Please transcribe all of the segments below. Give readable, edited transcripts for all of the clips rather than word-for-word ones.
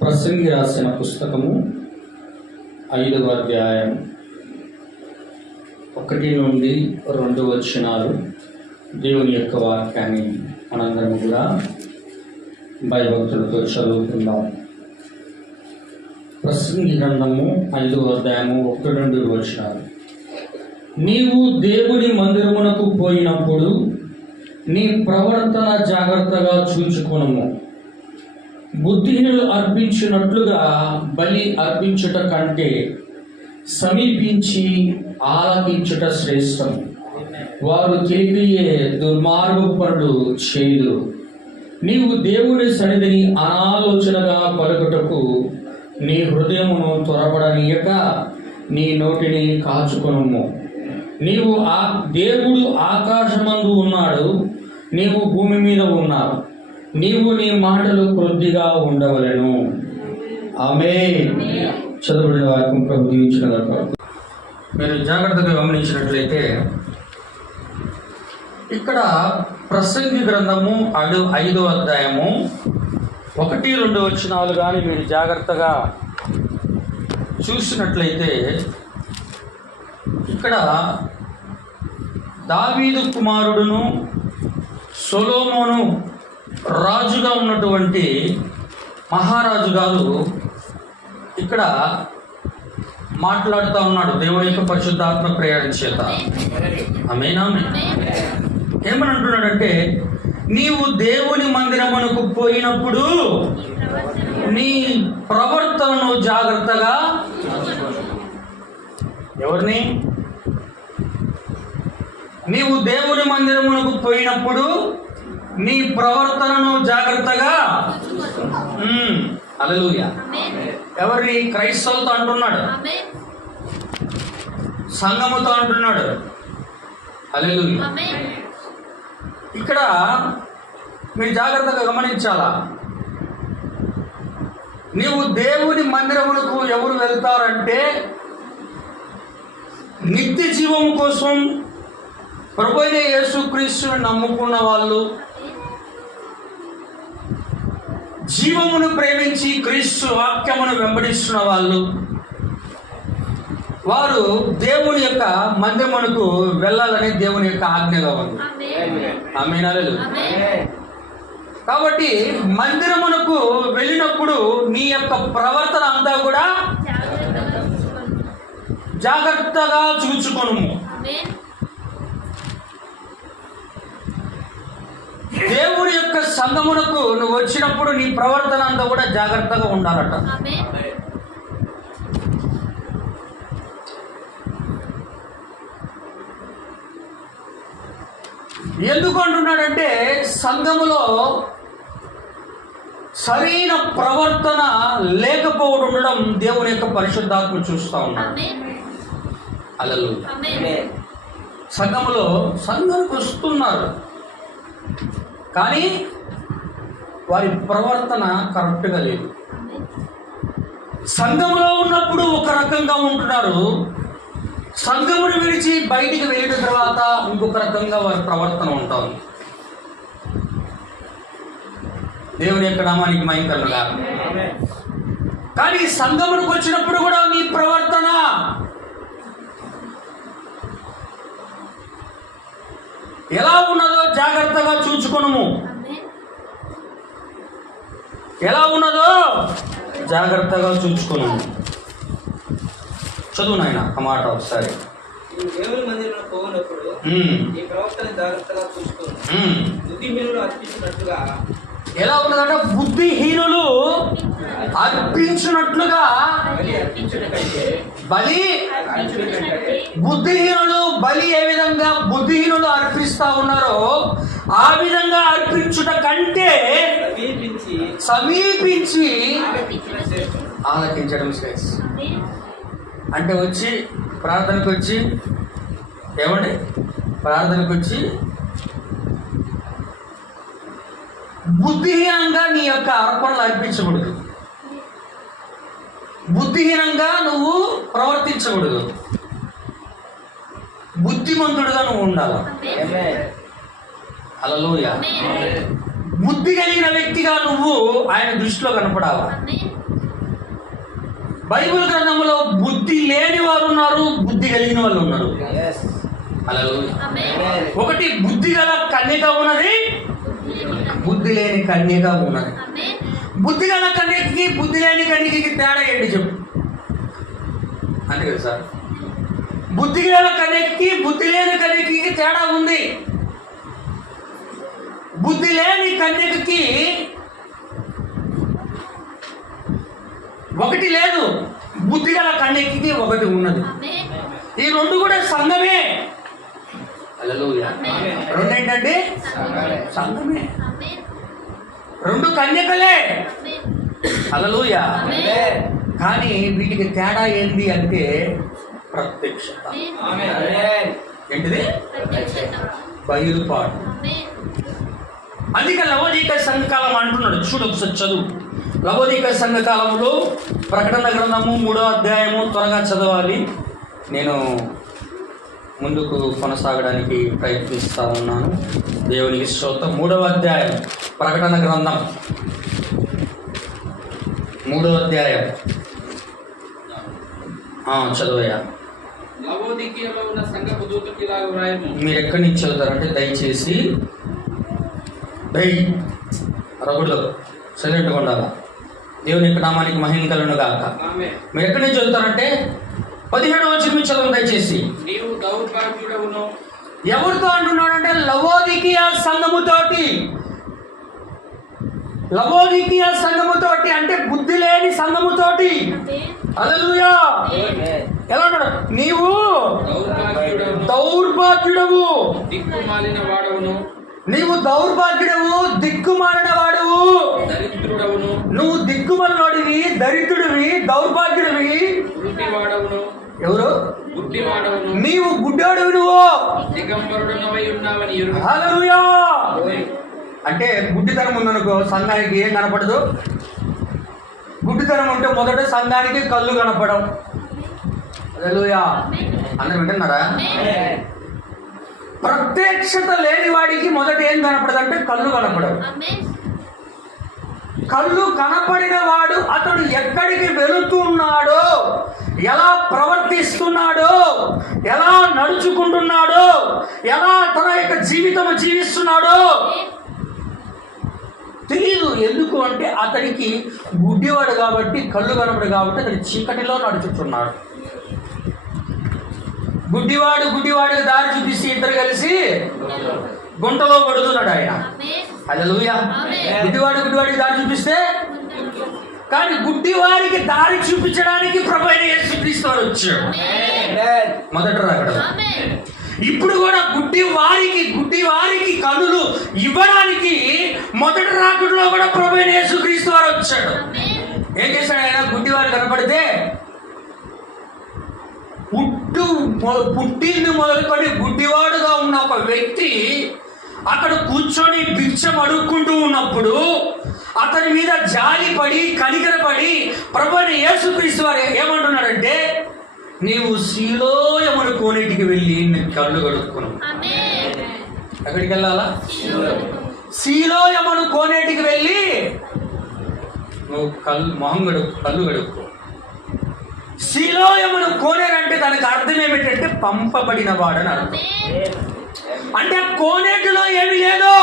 ప్రసంగి రాసిన పుస్తకము 5వ అధ్యాయం 1 నుండి 2 వచనాలు దేవుని యొక్క వాక్యాన్ని మనందరం కూడా భయభక్తులతో చదువుకుందాం. ప్రసంగి గ్రంథము 5వ అధ్యాయము 1 నుండి 2 వచనాలు. నీవు దేవుని మందిరమునకు పోయినప్పుడు నీ ప్రవర్తన జాగ్రత్తగా చూచుకొనుము. బుద్ధిహీనులు అర్పించినట్లుగా బలి అర్పించుట కంటే సమీపించి ఆలకించుట శ్రేష్టం. వారు తెలియే దుర్మార్గపు పనులు చేయదు. నీవు దేవుని సన్నిధిని అనాలోచనగా పలుకుటకు నీ హృదయమును త్వరపడనీయక నీ నోటిని కాచుకొనుము. నీవు దేవుడు ఆకాశమందు ఉన్నాడు, నీవు భూమి మీద ఉన్నావు. నీవు నీ మాటలు కొద్దిగా ఉండవలెను. ఆమేన్. చదువుకునే వాక్యం ప్రభు దీవించిన గాక. మీరు జాగ్రత్తగా గమనించినట్లయితే ఇక్కడ ప్రసంగి గ్రంథము 5వ అధ్యాయము 1-2 వచనాలు కానీ మీరు జాగ్రత్తగా చూసినట్లయితే ఇక్కడ దావీదు కుమారుడును సొలొమోను రాజుగా ఉన్నటువంటి మహారాజు గారు ఇక్కడ మాట్లాడుతూ ఉన్నాడు దేవుని యొక్క పరిశుద్ధాత్మ ప్రేరణ చేత. ఆమేన్. ఏమని అంటున్నాడంటే, నీవు దేవుని మందిరమునకు పోయినప్పుడు నీ ప్రవర్తనను జాగ్రత్తగా. ఎవరిని? నీవు దేవుని మందిరమునకు పోయినప్పుడు నీ ప్రవర్తనను జాగ్రత్తగా. హల్లెలూయా. ఎవరిని? క్రైస్తవులతో అంటున్నాడు, సంఘముతో అంటున్నాడు. హల్లెలూయా. ఇక్కడ మీరు జాగ్రత్తగా గమనించాలా. నీవు దేవుని మందిరమునకు ఎవరు వెళ్తారంటే నిత్య జీవము కోసం ప్రభువైన యేసుక్రీస్తుని నమ్ముకున్న వాళ్ళు, జీవమును ప్రేమించి క్రీస్తు వాక్యమును వెంబడిస్తున్న వాళ్ళు, వారు దేవుని యొక్క మందిరమునకు వెళ్ళాలని దేవుని యొక్క ఆజ్ఞగా ఉంది. ఆమేన్. కాబట్టి మందిరమునకు వెళ్ళినప్పుడు నీ యొక్క ప్రవర్తన అంతా కూడా జాగ్రత్తగా చూచుకొనుము. దేవుడి యొక్క సంఘమునకు నువ్వు వచ్చినప్పుడు నీ ప్రవర్తన అంతా కూడా జాగ్రత్తగా ఉండాలట. ఎందుకు అంటున్నాడంటే, సంఘములో సరైన ప్రవర్తన లేకపోవడం ఉండడం దేవుని యొక్క పరిశుద్ధాత్మ చూస్తూ ఉన్నాడు. హల్లెలూయా. సంఘానికి వస్తున్నారు కానీ వారి ప్రవర్తన కరెక్ట్గా లేదు. సంఘములో ఉన్నప్పుడు ఒక రకంగా ఉంటున్నారు, సంఘమును విడిచి బయటికి వెళ్ళిన తర్వాత ఇంకొక రకంగా వారి ప్రవర్తన ఉంటుంది. దేవుని యొక్క నామానికి మహిమ కలుగుగాక. కానీ సంఘమునికి వచ్చినప్పుడు కూడా నీ ప్రవర్తన ఎలా ఉన్నదో జాగ్రత్తగా చూచుకొనుము. ఎలా ఉన్నదో జాగ్రత్తగా చూచుకొనుము. చదువు నాయన ఆ మాట ఒకసారి. దేవుని మందిరంలో పోయినప్పుడు ఈ ప్రవర్తన జాగ్రత్తగా చూసుకోను. బుద్ధిహీనులు అర్పించినట్లుగా. ఎలా ఉన్నదంటే బుద్ధిహీనులు అర్పించినట్లుగా. బలి బుద్ధిహీనులు బలి ఏ విధంగా బుద్ధిహీనులు అర్పిస్తా ఉన్నారో ఆ విధంగా అర్పించుట కంటే సమీపించి ఆలకించడం శ్రేష్టం. అంటే వచ్చి ప్రార్థనకు వచ్చి ఏమండి ప్రార్థనకు వచ్చి బుద్ధిహీనంగా నీ యొక్క అర్పణలు అర్పించకూడదు. బుద్ధిహీనంగా నువ్వు ప్రవర్తించకూడదు. బుద్ధిమంతుడుగా నువ్వు ఉండాలి. హల్లెలూయా. బుద్ధి కలిగిన వ్యక్తిగా నువ్వు ఆయన దృష్టిలో కనపడావా? బైబిల్ గ్రంథంలో బుద్ధి లేని వారు ఉన్నారు, బుద్ధి కలిగిన వాళ్ళు ఉన్నారు. హల్లెలూయా. ఒకటి బుద్ధి గల కన్యక ఉన్నది, బుద్ధి లేని కన్యక ఉన్నది. బుద్ధి గల కన్యకి బుద్ధి లేని కన్యకి తేడా ఏంటి చెప్పు? అంతే కదా సార్? బుద్ధి గల కన్యకి బుద్ధి లేని కన్యకి తేడా ఉంది. బుద్ధి లేని కన్యకకి ఒకటి లేదు, బుద్ధి గల కన్యకి ఒకటి ఉన్నది. ఈ రెండు కూడా సంఘమే. హల్లెలూయా. రెండు ఏంటంటే సంఘమే, రెండు కన్యకలే. హల్లెలూయా. కానీ వీటికి తేడా ఏంది అంటే ప్రత్యక్షత. ఏంటిది? బయలుపాటు. అందుకే లవోదిక సంఘకాలం అంటున్నాడు. చూడు ఒకసారి చదువు. లవోదిక సంఘకాలంలో ప్రకటన గ్రంథము 3వ అధ్యాయము త్వరగా చదవాలి. నేను ముందుకు కొనసాగడానికి ప్రయత్నిస్తూ ఉన్నాను. దేవునికి స్తోత్రం. 3వ అధ్యాయం ప్రకటన గ్రంథం 3వ అధ్యాయం చదువయ్యా. లవోదికీయలో ఉన్న సంఘపు దూతకి ఇలాగ వ్రాయము. మీరు ఎక్కడి నుంచి చదువుతారంటే దయచేసి రగుడు సైలెంట్గా ఉండాలా. దేవుని యొక్క నామానికి మహిమ కలుగును గాక. మీరు ఎక్కడి నుంచి చదువుతారంటే 17వ వచనం చదవండి దయచేసి. నీవు దౌర్భాగ్యుడవును. ఎవరితో అంటున్నాడంటే లవోదికీయ సంఘముతోటి. లవోదికీయ సంఘముతోటి అంటే బుద్ధి లేని సంఘముతోటి. హల్లెలూయా. ఎలా ఉన్నాడు? నీవు దౌర్భాగ్యుడవు, దిక్కుమాలిన వాడవును. నీవు దౌర్భాగ్యుడవు, దిక్కుమాలిన వాడువు, దరిద్రుడవును. నువ్వు దిక్కుమాలినోడివి, దరిద్రుడివి, దౌర్భాగ్యుడివి. గుడ్డివాడవును. ఎవరు? గుడ్డివాడవును. నీవు గుడ్డోడివి, నువ్వు దిగంబరుడనవై ఉన్నావని ఎరుగు. హల్లెలూయా. అంటే గుడ్డితనం ఉందనుకో సంఘానికి ఏం కనపడదు. గుడ్డితనం ఉంటే మొదట సంఘానికి కళ్ళు కనపడం. హల్లెలూయా. అందరూ వింటున్నారా? ప్రత్యక్షత లేని వాడికి మొదట ఏం కనపడదు అంటే కళ్ళు కనపడవు. కళ్ళు కనపడిన వాడు అతడు ఎక్కడికి వెళుతున్నాడో, ఎలా ప్రవర్తిస్తున్నాడో, ఎలా నడుచుకుంటున్నాడో, ఎలా తన యొక్క జీవితం జీవిస్తున్నాడో తెలియదు. ఎందుకు అంటే అతనికి గుడ్డివాడు కాబట్టి, కళ్ళు కనపడు కాబట్టి అతని చీకటిలో నడుచుతున్నాడు. గుడ్డివాడికి దారి చూపిస్తే ఇద్దరు కలిసి గుంటలో పడుతున్నాడు ఆయన. హల్లెలూయా. గుడ్డివాడికి దారి చూపిస్తే, కానీ గుడ్డివారికి దారి చూపించడానికి ప్రభువైన యేసుక్రీస్తు వారు వచ్చాడు మొదట రాకడ. ఇప్పుడు కూడా గుడ్డివారికి కన్నులు ఇవ్వడానికి మొదటి రాకడలో కూడా ప్రభువైన యేసుక్రీస్తు వారు వచ్చాడు. ఏం చేశాడు ఆయన? గుడ్డివారు కనపడితే పుట్టింది మొదలుకొని గుడ్డివాడుగా ఉన్న ఒక వ్యక్తి అక్కడ కూర్చొని భిక్షం అడుక్కుంటూ ఉన్నప్పుడు అతని మీద జాలిపడి కనికరపడి ప్రభువైన యేసుక్రీస్తు వారు ఏమంటున్నాడంటే, నీవు సీలోయమును కోనేటికి వెళ్ళి కళ్ళు కడుక్కును. ఎక్కడికి వెళ్ళాలా? సీలోయమును కోనేటికి వెళ్ళి నువ్వు కళ్ళు కడుక్కో. సీలోయమును కోనేరంటే దానికి అర్థం ఏమిటంటే పంపబడిన వాడని అర్థం. అంటే కోనేటిలో ఏమి లేదు.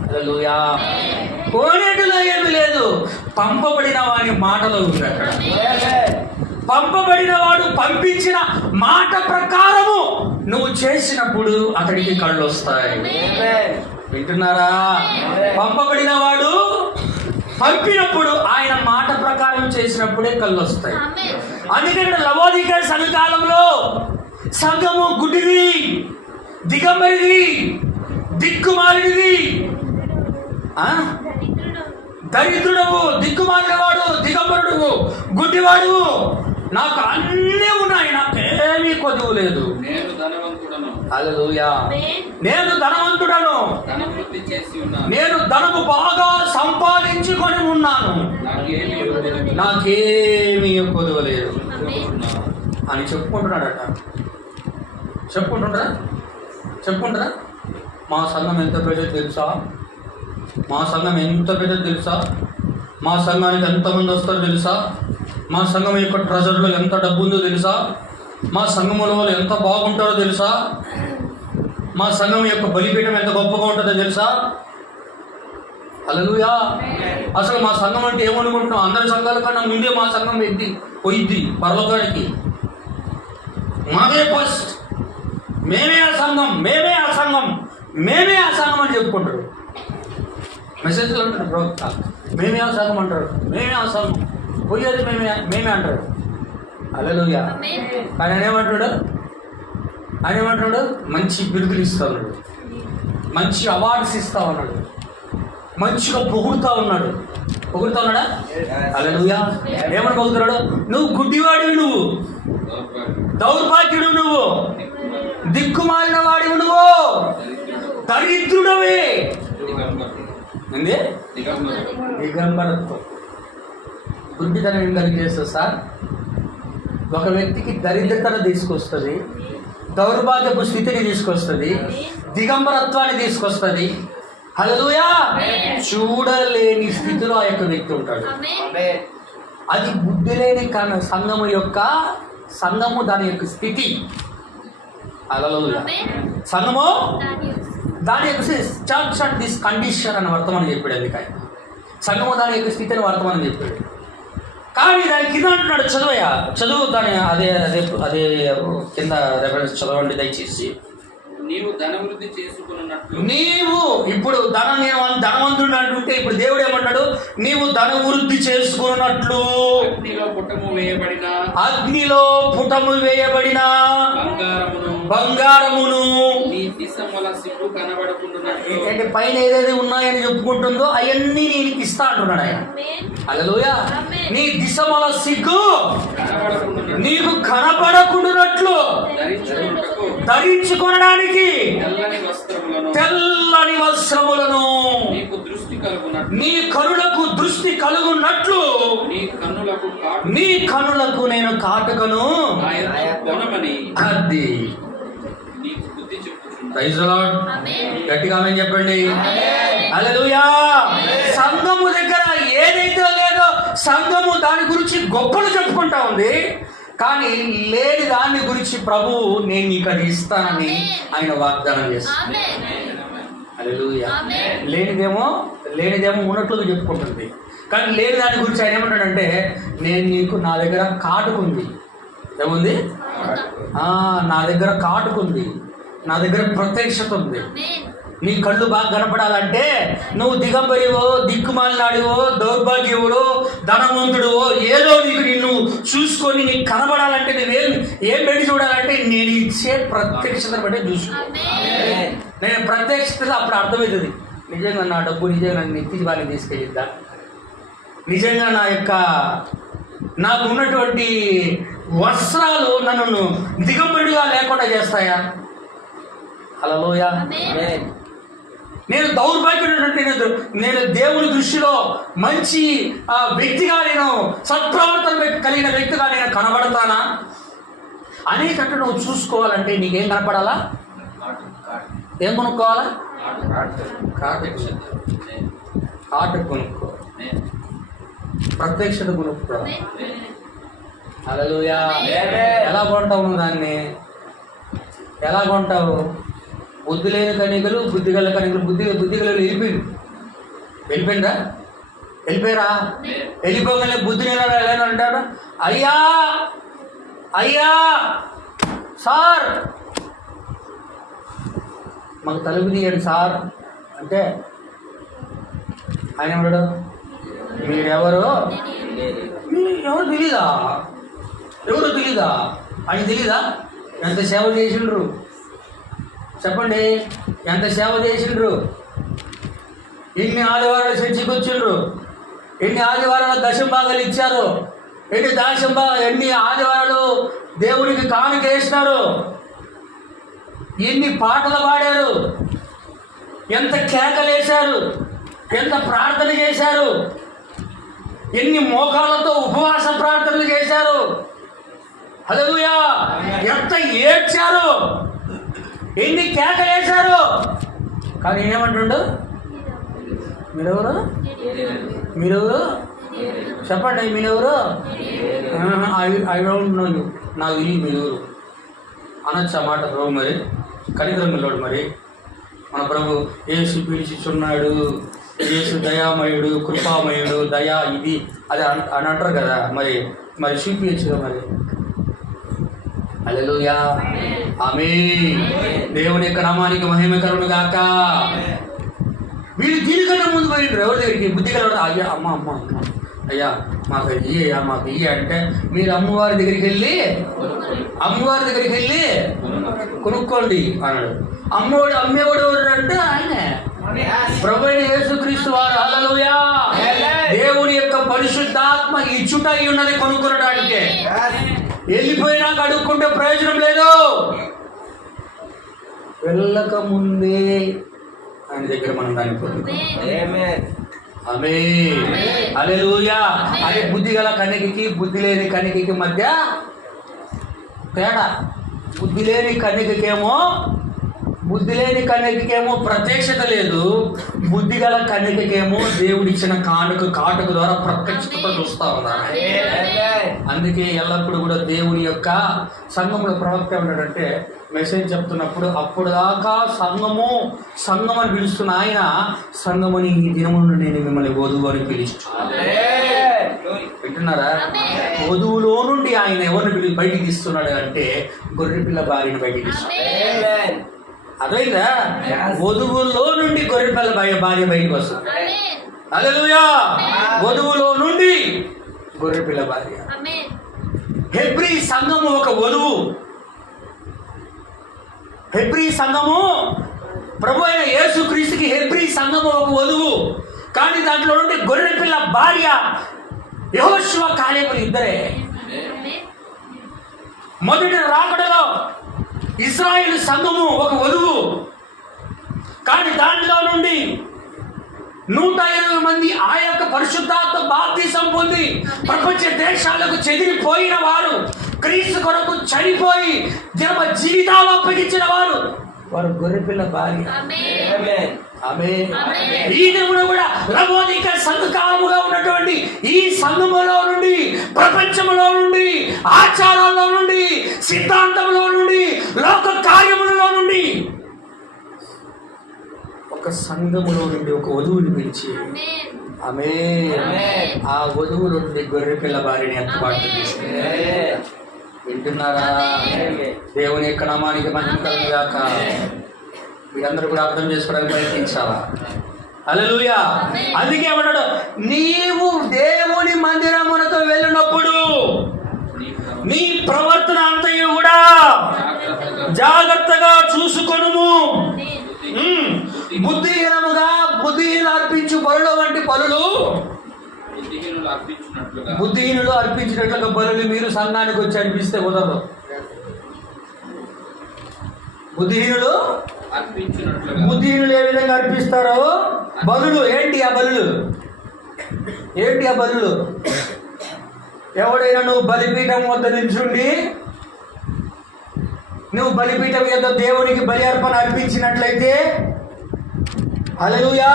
హల్లెలూయా. కోనేటిలో ఏమి లేదు, పంపబడిన వాడి మాటలో ఉంది అక్కడ. పంపబడిన వాడు పంపించిన మాట ప్రకారము నువ్వు చేసినప్పుడు అతడికి కళ్ళు వస్తాయి. వింటున్నారా? పంపబడిన వాడు పంపినప్పుడు ఆయన మాట ప్రకారం చేసినప్పుడే కళ్ళు వస్తాయి. అందుకని లవోదిక సంఘకాలంలో సంఘము గుడ్డిది, దిగంబరిది, దిక్కుమాలినది, దరిద్రుడవు, దిక్కుమాలినవాడు, దిగంబరుడు, గుడ్డివాడు, నాకు అన్నీ ఉన్నాయి, నాకేమీ కొదువు లేదు. హల్లెలూయా. నేను ధనవంతుడను, నేను ధనము బాగా సంపాదించుకొని ఉన్నాను, నాకేమీ కొదువు లేదు అని చెప్పుకుంటున్నాడట. చెప్పుకుంటారా? మా సంఘం ఎంత పెద్దదో తెలుసా? మా సంఘం ఎంత పెద్దదో తెలుసా? మా సంఘానికి ఎంతమంది వస్తారో తెలుసా? మా సంఘం యొక్క ట్రెజర్లో ఎంత డబ్బు ఉందో తెలుసా? మా సంఘముల వాళ్ళు ఎంత బాగుంటారో తెలుసా? మా సంఘం యొక్క బలిపీఠం ఎంత గొప్పగా ఉంటుందో తెలుసా? హల్లెలూయా. అసలు మా సంఘం అంటే ఏమనుకుంటున్నాం? అందరి సంఘాల కన్నా ముందే మా సంఘం పోయిద్ది పరలోకానికి. మాదే ఫస్ట్, మేమే ఆ సంఘం, మేమే ఆ సంఘం, మేమే ఆ సంఘం అని చెప్పుకుంటారు. మెసేజ్లో అంటారు ప్రవక్త, మేమే ఆ సంఘం అంటారు, మేమే ఆ సంఘం, పోయేది మేమే అంటారు. హల్లెలూయా. కానీ ఆయన ఏమంటున్నాడు? మంచి బిరుదులు ఇస్తా ఉన్నాడు, మంచి అవార్డ్స్ ఇస్తా ఉన్నాడు, మంచిగా పొగుడుతా ఉన్నాడా? హల్లెలూయా. ఏమని పొగుడుతున్నాడు? నువ్వు గుడ్డివాడివి, నువ్వు దౌర్భాగ్యుడు, నువ్వు దిక్కుమాలిన వాడివి, నువ్వు దరిద్రుడవే. దిగంబరత్వం. గుడ్డితనం ఏం కలిగేస్తుంది సార్? ఒక వ్యక్తికి దరిద్రతను తీసుకొస్తుంది, దౌర్భాగ్యపు స్థితిని తీసుకొస్తుంది, దిగంబరత్వాన్ని తీసుకొస్తుంది. హల్లెలూయా. చూడలేని స్థితిలో ఆ యొక్క వ్యక్తి ఉంటాడు. అది బుద్ధి లేని సంఘము దాని యొక్క స్థితి. హల్లెలూయా. సంఘము దాని యొక్క చర్చ్ అండ్ దిస్ కండిషన్ అని వర్తమానం చెప్పాడు. అందుకని సంఘము దాని యొక్క స్థితి అని వర్తమానం చెప్పాడు. కానీ దాని కింద అంటున్నాడు, చదువు దాని అదే కింద రెఫరెన్స్ చదవండి దయచేసి. నీవు ధనవృద్ధి చేసుకున్నట్లు. నీవు ఇప్పుడు ధనవంతుడు అంటుంటే ఇప్పుడు దేవుడు ఏమన్నాడు? నీవు ధనవృద్ధి చేసుకున్నట్లు అగ్నిలో పుటము వేయబడిన బంగారమును అంటే పైన ఏదైతే ఉన్నాయని చెప్పుకుంటుందో అవన్నీ నీకు ఇస్తా అంటున్నాడు ఆయన. హల్లెలూయా. నీ దిశమల సిగ్గు నీకు కనపడకుండానట్లు ధరించుకొనడానికి తెల్లని వస్త్రములను నీ కనులకు దృష్టి కలుగున్నట్లు నీ కనులకు నేను కాటుకను అది. Praise the lord. గట్టిగా ఆమేన్ చెప్పండి. హల్లెలూయా. సంఘము దగ్గర ఏదైతే లేదో సంఘము దాని గురించి గొప్పలు చెప్పుకుంటా ఉంది, కానీ లేని దాని గురించి ప్రభువు నేను నీకు అది ఇస్తానని ఆయన వాగ్దానం చేస్తాను. హల్లెలూయా. లేనిదేమో ఉన్నట్లుగా చెప్పుకుంటుంది, కానీ లేని దాని గురించి ఆయన ఏమంటాడంటే నేను నీకు నా దగ్గర కాటుకుంది. ఏముంది? నా దగ్గర కాటుకుంది, నా దగ్గర ప్రత్యక్షత ఉంది. నీ కళ్ళు బాగా కనపడాలంటే నువ్వు దిగంబరివో, దిక్కుమాలినాడివో, దౌర్భాగ్యవుడో, ధనవంతుడువో ఏదో నిన్ను చూసుకొని నీకు కనబడాలంటే ఏం పెట్టి చూడాలంటే నేను ఇచ్చే ప్రత్యక్షతను బట్టి చూసుకో. నేను ప్రత్యక్షత అప్పుడు అర్థమవుతుంది. నిజంగా నా డబ్బు నిజంగా నెత్తి వారిని తీసుకెళ్ళిద్దా? నిజంగా నాకు ఉన్నటువంటి వస్త్రాలు నన్ను దిగంబడిగా లేకుండా చేస్తాయా? హల్లెలూయా. నేను దౌర్భాగ్యుడు, నేను దేవుని దృష్టిలో మంచి వ్యక్తిగా, నేను సత్ప్రవర్తన కలిగిన వ్యక్తిగా నేను కనబడతానా అనేటట్టు నువ్వు చూసుకోవాలంటే నీకేం కనపడాలా? ఏం కొనుక్కోవాలా? కాటు కొనుక్కో, ప్రత్యక్షత కొనుక్కో. హల్లెలూయా. ఎలా కొంటావు నువ్వు దాన్ని? ఎలా కొంటావు? బుద్ధి లేని కనికలు, బుద్ధి గల కనికలు. బుద్ధి గల వెళ్ళిపోయిందా? వెళ్ళిపోయారా? వెళ్ళిపోగానే బుద్ధి నేను ఎలా అంటాడు? అయ్యా సార్ మాకు తలుపు తీయండి సార్ అంటే ఆయన ఏమన్నాడు? మీరెవరు తెలీదా? ఎవరు తెలీదా? ఆయన తెలీదా? ఎంత సేవ చేసిండ్రు చెప్పండి, ఎంత సేవ చేసిండ్రు? ఎన్ని ఆదివారాలు చర్చికి వచ్చిండ్రు? ఎన్ని ఆదివారాలు దశంభాగాలు ఇచ్చారు? ఎన్ని ఆదివారాలు దేవుడికి కానుక వేసినారు? ఎన్ని పాటలు పాడారు? ఎంత కేకలేశారు? ఎంత ప్రార్థన చేశారు? ఎన్ని మోకాళ్ళతో ఉపవాస ప్రార్థనలు చేశారు? హల్లెలూయా. ఎంత ఏడ్చారు? ఎన్ని కేకలేశారు? కానీ ఏమంటుండు? మీరెవరు? మీరెవరు చెప్పండి, మీరెవరు? ఐ డోంట్ నో యూ, నాకు తెలియదు మీరెవరు అనొచ్చు ఆ మాట ప్రభు. మరి కనికరమిల్లోడు మరి మన ప్రభు యేసు పిలిచిచున్నాడు, యేసు దయామయుడు, కృపామయుడు, దయా ఇది అది అని అంటారు కదా. మరి మరి చూపించగా మరి. హల్లెలూయా, ఆమేన్. దేవుని యొక్క నామానికి మహిమ కలుగును గాక. వీళ్ళు దీనికన్నా ముందు పోయిండ్రు ఎవరి దగ్గరికి? బుద్ధి కలవడం. అయ్యా అమ్మ అమ్మ అమ్మ అయ్యా మాకు ఇయ్యా మాకు ఇయ్య అంటే, మీరు అమ్మవారి దగ్గరికి వెళ్ళి కొనుక్కోండి అన్నాడు. అమ్మేవాడు ఎవరు అంటే ఆయన ప్రభు అయిన యేసుక్రీస్తు వారు. హల్లెలూయా. దేవుని యొక్క పరిశుద్ధాత్మ ఇచ్చుట ఉన్నది కొనుక్కోవడానికి. వెళ్ళిపోయినాక అడుక్కుంటే ప్రయోజనం లేదు. వెళ్ళక ముందే ఆయన దగ్గర మనం దాన్ని పొందుకోవాలి. ఆమేన్, హల్లెలూయా. అదే బుద్ధి గల కన్యకకి బుద్ధి లేని కన్యకకి మధ్య తేడా. బుద్ధి లేని కన్యకకేమో ప్రత్యక్షత లేదు, బుద్ధి గల కన్యకకేమో దేవుడిచ్చిన కాటుక ద్వారా ప్రత్యక్షత చూస్తా ఉన్నారు. అందుకే ఎల్లప్పుడూ కూడా దేవుని యొక్క సంఘంలో ప్రవక్త ఉన్నాడంటే మెసేజ్ చెప్తున్నప్పుడు అప్పుడు దాకా సంఘం అని పిలుస్తున్న ఆయన, సంఘముని ఈ దినమును నేను మిమ్మల్ని వధువు అని పిలుస్తున్నాను. వింటున్నారా? వధువులో నుండి ఆయన ఎవరిని బయటికి ఇస్తున్నాడు అంటే గొర్రెపిల్ల భార్యను బయటికి ఇస్తున్నాడు. అదైందా? వధువులో నుండి గొర్రెపిల్ల భార్య బయటకు వస్తుంది. హల్లెలూయా. వధువులో నుండి గొర్రెపిల్ల భార్య. హెబ్రీ సంఘము ఒక వధువు. హెబ్రీ సంఘము ప్రభు అయిన యేసుక్రీస్తుకి హెబ్రీ సంఘము ఒక వధువు. కానీ దాంట్లో నుండి గొర్రెపిల్ల భార్య యెహోషువ కాలేబులు ఇద్దరే. మొదటి రాకడలో ఇశ్రాయేలు సంఘము ఒక వధువు. కానీ దాంట్లో నుండి 120 మంది ఆ యొక్క పరిశుద్ధాత్మ బాప్తిసం పొంది ప్రపంచ దేశాలకు చెదిరిపోయిన వారు, క్రీస్తు కొరకు చనిపోయి జీవితాలు అప్పగించిన వారు గొర్రెపిల్ల భార్య. ఈ దినమున కూడా లవోదిక సంఘకాలముగా ఉన్నటువంటి ఈ సంఘములో నుండి, ప్రపంచములో నుండి, ఆచారాల్లో నుండి, సిద్ధాంతంలో నుండి, లోక కార్యములలో నుండి ఒక సంఘములో నుండి ఒక వధువుని పిలిచి ఆ వధువు నుండి గొర్రెపిల్ల భార్యని ఏర్పాటు చేసింది. వింటున్నారా? దేవుని యొక్క నామానికి మహిమ కలుగుగాక. మీరందరూ కూడా అర్థం చేసుకోవడానికి ప్రయత్నించాలా? హల్లెలూయా. అందుకే ఏమన్నాడు? నీవు దేవుని మందిరమునకు వెళ్ళినప్పుడు నీ ప్రవర్తన అంతయు కూడా జాగ్రత్తగా చూసుకొనుము. బుద్ధిహీనులు అర్పించు బలుల వంటి బలులు, బుద్ధిహీనులు అర్పించినట్లుగా బలులు మీరు సంఘానికి వచ్చి అర్పిస్తే కుదరదు. బుద్ధిహీనులు ఏ విధంగా అర్పిస్తారో బలులు ఏంటి? ఆ బలులు ఎవడైనా నువ్వు బలిపీఠం వద్ద నిల్చుండి నువ్వు బలిపీఠం యొక్క దేవునికి బలి అర్పణ అర్పించినట్లయితే, హల్లెలూయా,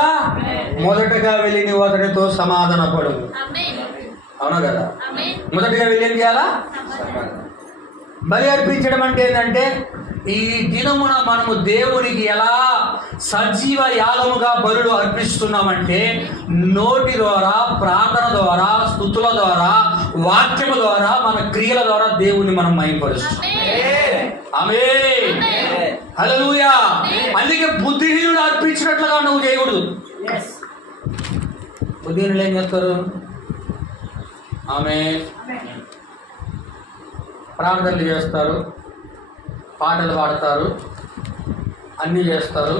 మొదటగా వెళ్ళి నువ్వు అతనితో సమాధాన పడు. అవునా కదా? మొదటగా వెళ్ళి ఏం చేయాలా? బలి అర్పించడం అంటే ఏంటంటే, ఈ దినమున మనము దేవునికి ఎలా సజీవ యాగముగా బలులు అర్పిస్తున్నామంటే, నోటి ద్వారా, ప్రార్థన ద్వారా, స్తుతుల ద్వారా, వాక్యము ద్వారా, మన క్రియల ద్వారా దేవుని మనం మహిమపరుస్తున్నాం. ఆమేన్, హల్లెలూయా. అందుకే బుద్ధిహీనులు అర్పించినట్లుగా నువ్వు చేయకూడదు. బుద్ధిహీనులు ఏం చేస్తారు? ఆమేన్, ప్రార్థనలు చేస్తారు, పాటలు పాడతారు, అన్నీ చేస్తారు,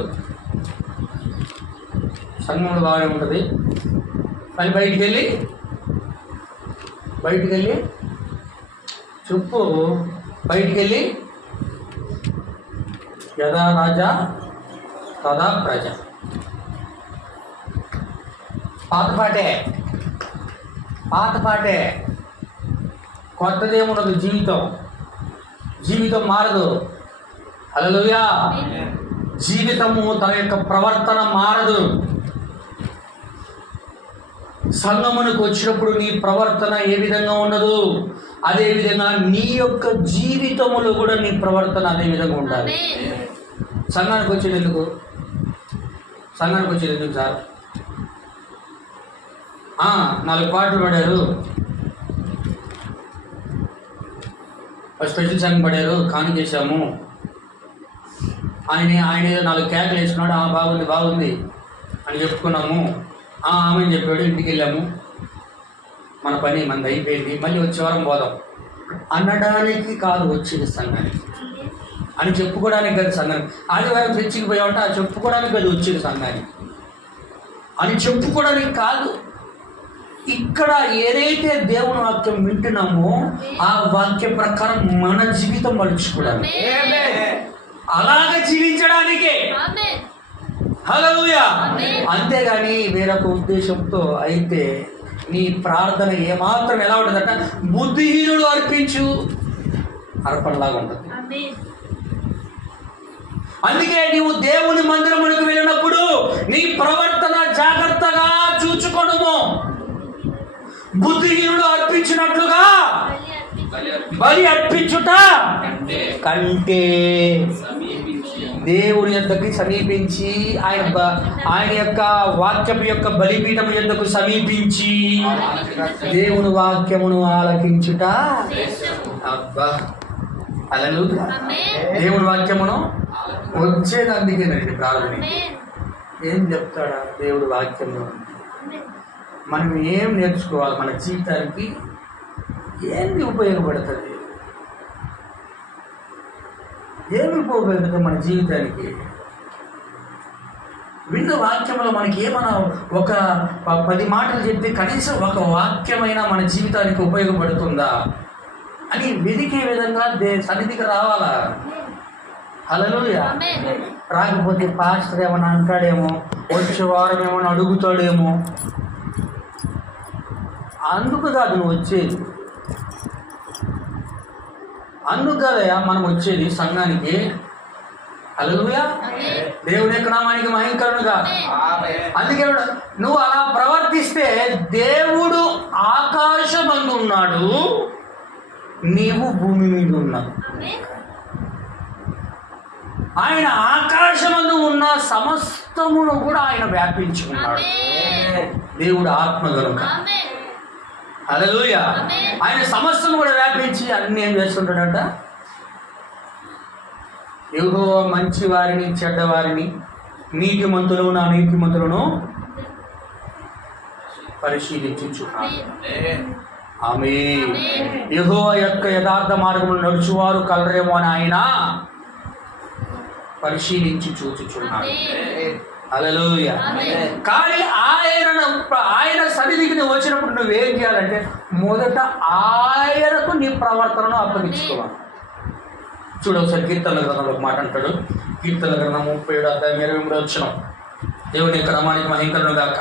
సంఘంలో బాగానే ఉంటుంది. కానీ బయటికి వెళ్ళి చెప్పు, బయటికి వెళ్ళి యథా రాజా తదా ప్రజ. పాత పాటే, కొత్తదేముండదు. జీవితం మారదు. హల్లెలూయా. జీవితము, తన యొక్క ప్రవర్తన మారదు. సంగమునకు వచ్చినప్పుడు నీ ప్రవర్తన ఏ విధంగా ఉన్నదో అదే విధంగా నీ యొక్క జీవితములో కూడా నీ ప్రవర్తన అదే విధంగా ఉండాలి. సంఘానికి వచ్చేది ఎందుకు? సంఘానికి వచ్చేది ఎందుకు సార్? 4 పాటలు పాడారు, స్పెషల్ సాంగ్ పాడారు, కానుకేసాము, ఆయన ఏదో 4 కేకలు వేసుకున్నాడు, బాగుంది అని చెప్పుకున్నాము, ఆమె చెప్పాడు, ఇంటికి వెళ్ళాము, మన పని మనది అయిపోయింది, మళ్ళీ వచ్చే వారం పోదాం అనడానికి కాదు వచ్చేది సంఘానికి. అని చెప్పుకోవడానికి కాదు సంఘానికి. ఆదివారం చర్చికి పోయామంటే ఆ చెప్పుకోవడానికి కాదు వచ్చేది సంఘానికి, అని చెప్పుకోవడానికి కాదు. ఇక్కడ ఏదైతే దేవుని వాక్యం వింటున్నామో ఆ వాక్య ప్రకారం మన జీవితం మలుచుకోవడానికి, అలాగే జీవించడానికే. హల్లెలూయా. అంతేగాని వేరొక ఉద్దేశంతో అయితే నీ ప్రార్థన ఏమాత్రం ఎలా ఉంటుందంట, బుద్ధిహీనుడు అర్పించు అర్పణలాగా ఉంటుంది. అందుకే నీవు దేవుని మందిరమునకు వెళ్ళినప్పుడు నీ ప్రవర్తన జాగ్రత్తగా చూచుకొనుము. బుద్ధిహీనుడు అర్పించినట్లుగా బలి అర్పించుట కంటే దేవుని యొద్దకు సమీపించి ఆయన యొక్క వాక్యము యొక్క బలిపీఠము యొద్దకు సమీపించి దేవుని వాక్యమును ఆలకించుట. అబ్బా, హల్లెలూయా. దేవుని వాక్యమును వచ్చేది అందుకేనండి ప్రార్థన. ఏం చెప్తాడా దేవుడి వాక్యంలో? మనం ఏం నేర్చుకోవాలి? మన జీవితానికి ఏమి ఉపయోగపడుతుంది? ఏమి ఉపయోగపడుతుంది మన జీవితానికి? విన్న వాక్యంలో మనకి ఏమైనా ఒక 10 మాటలు చెప్తే కనీసం ఒక వాక్యమైనా మన జీవితానికి ఉపయోగపడుతుందా అని వెదికే విధంగా సన్నిధికి రావాలా. హల్లెలూయా. రాకపోతే పాస్టర్ ఏమన్నా అంటాడేమో, వచ్చే వారం ఏమన్నా అడుగుతాడేమో, అందుకు కాదు నువ్వు వచ్చేది. అందుకు కదయా మనం వచ్చేది సంఘానికి. హల్లెలూయా. దేవుని యొక్క నామానికి మహిమకరునిగా. అందుకే నువ్వు అలా ప్రవర్తిస్తే దేవుడు ఆకాశమందు ఉన్నాడు, నీవు భూమి మీద ఉన్నావు. ఆయన ఆకాశమందు ఉన్న సమస్తమును కూడా ఆయన వ్యాపించుకున్నాడు. దేవుడు ఆత్మ గనుక. హల్లెలూయా. ఆయన సమస్తను కూడా వ్యాపించి అన్ని ఏం చేస్తుంటాడట, యెహోవా మంచి వారిని చెడ్డవారిని, నీతిమంతులను అనీతిమంతులను పరిశీలించుచున్నాడు. ఆమేన్. యెహోవా యొక్క యథార్థ మార్గములు నడుచువారు కలరేమో అని ఆయన పరిశీలించి చూచుచున్నాడు. హల్లెలూయా. కానీ ఆయన సన్నిధికి నువ్వు వచ్చినప్పుడు నువ్వేం చేయాలంటే మొదట ఆయనకు నీ ప్రవర్తనను అప్పగించుకోవాలి. చూడు ఒకసారి కీర్తనల గ్రంథంలో ఒక మాట అంటాడు. కీర్తనల గ్రంథం 37:23 దేవుని యొక్క నామానికి మహిమకరును గాక.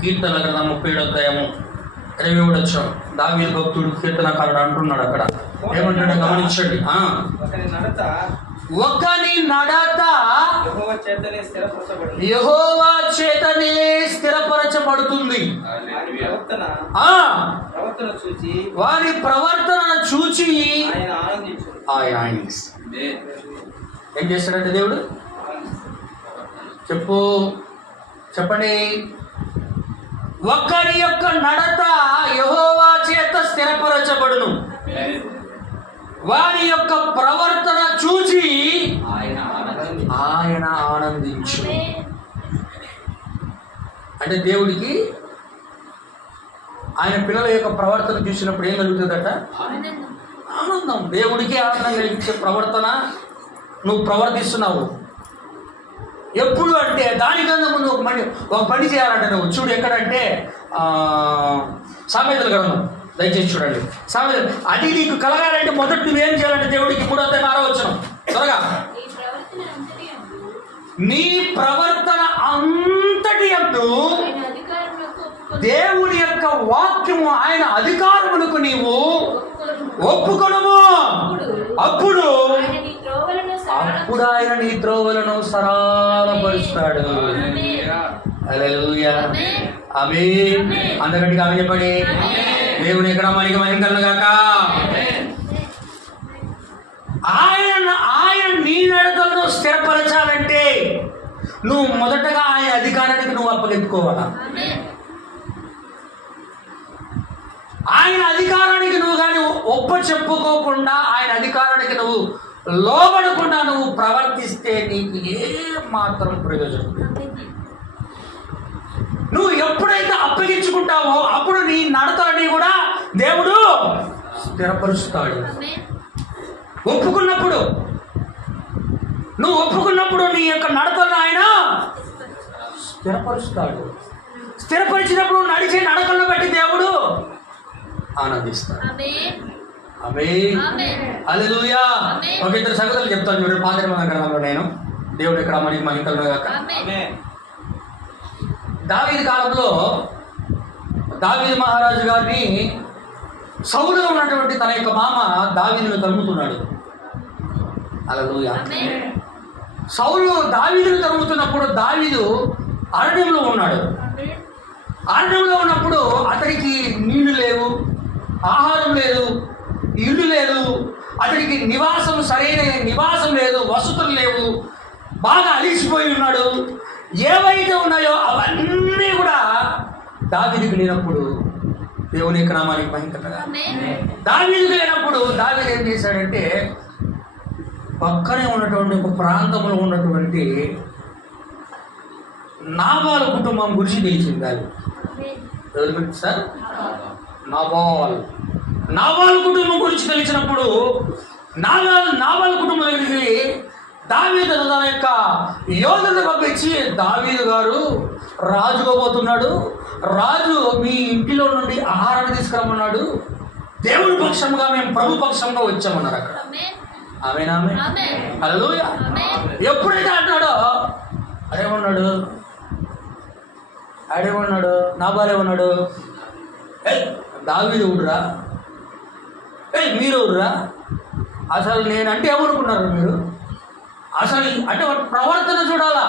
కీర్తనల గ్రంథం 37:23 దావీదు భక్తుడు కీర్తనకారుడు అంటున్నాడు. అక్కడ ఏమంటాడో గమనించండి. ఒకని నడత యెహోవా చేతనే స్థిరపరచబడుతుంది. వారి ప్రవర్తన చూచి ఆయన ఏం చేస్తాడంటే దేవుడు చెప్పండి. ఒకరి యొక్క నడత యెహోవా చేత స్థిరపరచబడును, వారి యొక్క ప్రవర్తన చూచి ఆయన ఆనందించు. అంటే దేవుడికి ఆయన పిల్లల యొక్క ప్రవర్తన చూసినప్పుడు ఏం కలుగుతుందట? ఆనందం. దేవుడికి ఆనందం కలిగించే ప్రవర్తన నువ్వు ప్రవర్తిస్తున్నావు. ఎప్పుడు అంటే దానికన్నా ముందు ఒక పని చేయాలంటే నువ్వు చూడు. ఎక్కడంటే సామెతల గ్రంథం, దయచేసి చూడండి. సామెతలు అది నీకు కలగాలంటే మొదట నువ్వేం చేయాలంటే దేవుడికి 3:6 త్వరగా, నీ ప్రవర్తన అంతటి యందు దేవుని యొక్క వాక్యము ఆయన అధికారములకు నీవు ఒప్పుకొనుము. అప్పుడు అప్పుడు ఆయన నీ త్రోవలను సరళపరుస్తాడు. హల్లెలూయా, ఆమేన్. అందరికీ ఆమె చెప్పండి. దేవుని ఎక్కడ మనకి మహిమ కలుగును గాక. ఆయన నీ నడకలను స్థిరపరచాలంటే నువ్వు మొదటగా ఆయన అధికారానికి నువ్వు అప్పగెత్తుకోవాలా. ఆయన అధికారానికి నువ్వు కానీ ఒప్ప చెప్పుకోకుండా, ఆయన అధికారానికి నువ్వు లోబడకుండా నువ్వు ప్రవర్తిస్తే నీకు ఏ మాత్రం ప్రయోజనం. నువ్వు ఎప్పుడైతే అప్పగించుకుంటావో అప్పుడు నీ నడతలని కూడా దేవుడు స్థిరపరుస్తాడు. ఒప్పుకున్నప్పుడు నీ యొక్క నడతలను ఆయన స్థిరపరుస్తాడు. స్థిరపరిచినప్పుడు నడిచే నడకలను బట్టి దేవుడు ఆనందిస్తాడు. ఆమేన్, హల్లెలూయా. ఒక ఇద్దరు సంగతులు చెప్తాను చూడండి. పాత నిబంధన గ్రంథంలో నేను దేవుడు ఇక్కడ మనకి మహిమ కలుగును గాక. దావీదు కాలంలో దావీదు మహారాజు గారిని సౌలుగా ఉన్నటువంటి తన యొక్క మామ దావీదును తరుముతున్నాడు. హల్లెలూయా. సౌలు దావీదును తరుముతున్నప్పుడు దావీదు అరణ్యంలో ఉన్నాడు. అరణ్యంలో ఉన్నప్పుడు అతనికి నీళ్లు లేవు, ఆహారం లేదు, ఇల్లు లేదు, అతనికి నివాసం సరైన నివాసం లేదు, వసతులు లేవు, బాగా అలిసిపోయి ఉన్నాడు. ఏవైతే ఉన్నాయో అవన్నీ కూడా దావీదుకు లేనప్పుడు దేవుని యొక్క నామానికి మహిమ కలుగును. దావీదుకు లేనప్పుడు దావీదు ఏం చేశాడంటే పక్కనే ఉన్నటువంటి ఒక ప్రాంతంలో ఉన్నటువంటి నాబాలు కుటుంబం గురించి తెలిసింది. అది ఎవరి గురించి సార్? నాబాలు కుటుంబం గురించి తెలిసినప్పుడు నాబాలు కుటుంబం దగ్గరికి దావీదు తన యొక్క యోధులను పంపించి, దావీదు గారు రాజుగా పోతున్నాడు, రాజు మీ ఇంటిలో నుండి ఆహారాన్ని తీసుకురమ్మన్నాడు, దేవుని పక్షంగా మేము ప్రభు పక్షంగా వచ్చామన్నారు. అక్కడ ఆమేన్, హల్లెలూయా. ఎప్పుడైతే అంటున్నాడో ఆడేమన్నాడు నాబాలేమన్నాడు, దావీదు ఊరురా, మీరు ఊరురా, అసలు నేనంటే ఏమనుకున్నారు మీరు? అసలు అంటే ప్రవర్తన చూడాలా.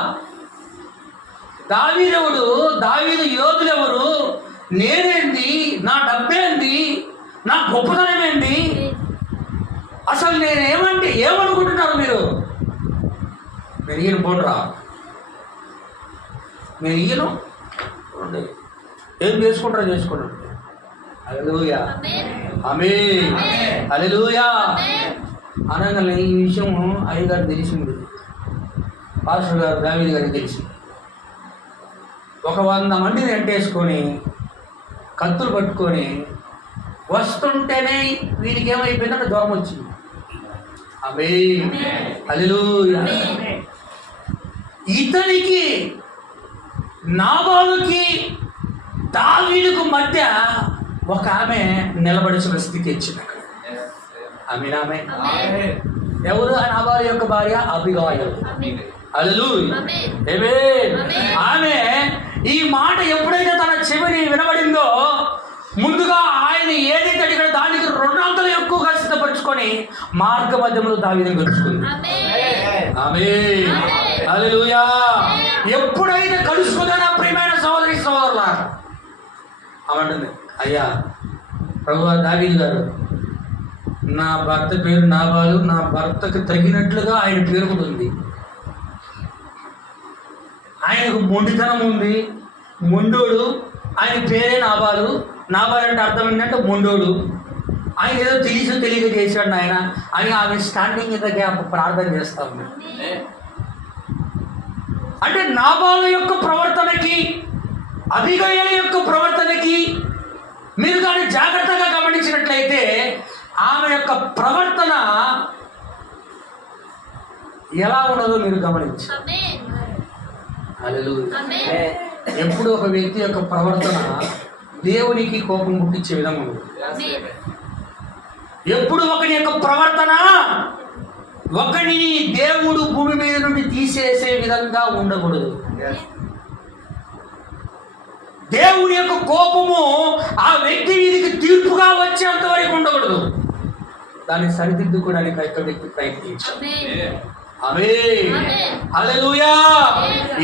దావీదెవడు, దావీదు యోధులు ఎవరు, నేనేంది, నా డబ్బేంది, నా గొప్పతనం ఏంటి, అసలు నేనేమంటే ఏమనుకుంటున్నారు మీరు? నేను ఈయన పోడురా, నేను ఈయను ఏం చేసుకుంటారో చేసుకుంటాడు. హల్లెలూయా, ఆమేన్, హల్లెలూయా. అనగానే ఈ విషయం అయ్యగారు తెలిసింది, పాస్టర్ గారు దావీదు గారికి తెలిసింది. ఒక 100 మందిని వెంటేసుకొని కత్తులు పట్టుకొని వస్తుంటేనే వీరికి ఏమైపోయిందంటే జ్వరం వచ్చింది. ఆమేన్, హల్లెలూయా. ఇతనికి నాబాలుకి దావీదుకు మధ్య ఒక ఆమె నిలబడిన స్థితి వచ్చింది అక్కడ. ఆమేన్, ఆమేన్. ఎవరు? నాబాలు యొక్క భార్య అబిగాయిలు. హల్లెలూయా, ఆమేన్. ఆమె ఈ మాట ఎప్పుడైతే తన చెవిని వినబడిందో ముందుగా ఆయన ఏదైతే అడిగాడో దానికి 2 అంతలు ఎక్కువగా సిద్ధపరచుకొని మార్గ మధ్యంలో దావీదుని కలుసుకుంది. ఆమేన్, హల్లెలూయా. ఎప్పుడైతే కలుసుకుందో నా ప్రియమైన సహోదరి సహోదరులా అమంటుంది, అయ్యా ప్రభువా దావీదు గారు, నా భర్త పేరు నాబాలు, నా భర్తకు తగినట్లుగా ఆయన పేరు కూడా ఉంది, ఆయనకు మొండితనం ఉంది, మొండోడు, ఆయన పేరే నాబాలు. నాబాలు అంటే అర్థం ఏంటంటే మొండోడు. ఆయన ఏదో తెలియక చేశాడు ఆయన అని ఆమె స్టాండింగ్ ఇన్ ద గ్యాప్ ప్రార్థన చేస్తా ఉంది. అంటే నాబాలు యొక్క ప్రవర్తనకి అబిగయీలు యొక్క ప్రవర్తనకి మీరు కానీ జాగ్రత్తగా గమనించినట్లయితే ఆమె యొక్క ప్రవర్తన ఎలా ఉన్నదో మీరు గమనించి. హల్లెలూయా. ఎప్పుడు ఒక వ్యక్తి యొక్క ప్రవర్తన దేవునికి కోపం పుట్టించే విధంగా ఉంటుంది. ఎప్పుడు ఒకరి యొక్క ప్రవర్తన ఒకరిని దేవుడు భూమి మీద నుండి తీసేసే విధంగా ఉండకూడదు. దేవుని యొక్క కోపము ఆ వ్యక్తి మీదకి తీర్పుగా వచ్చేంత వరకు ఉండకూడదు. దాన్ని సరిదిద్దుకోవడానికి వ్యక్తి ప్రయత్నించాలి. ఆమేన్. హల్లెలూయా.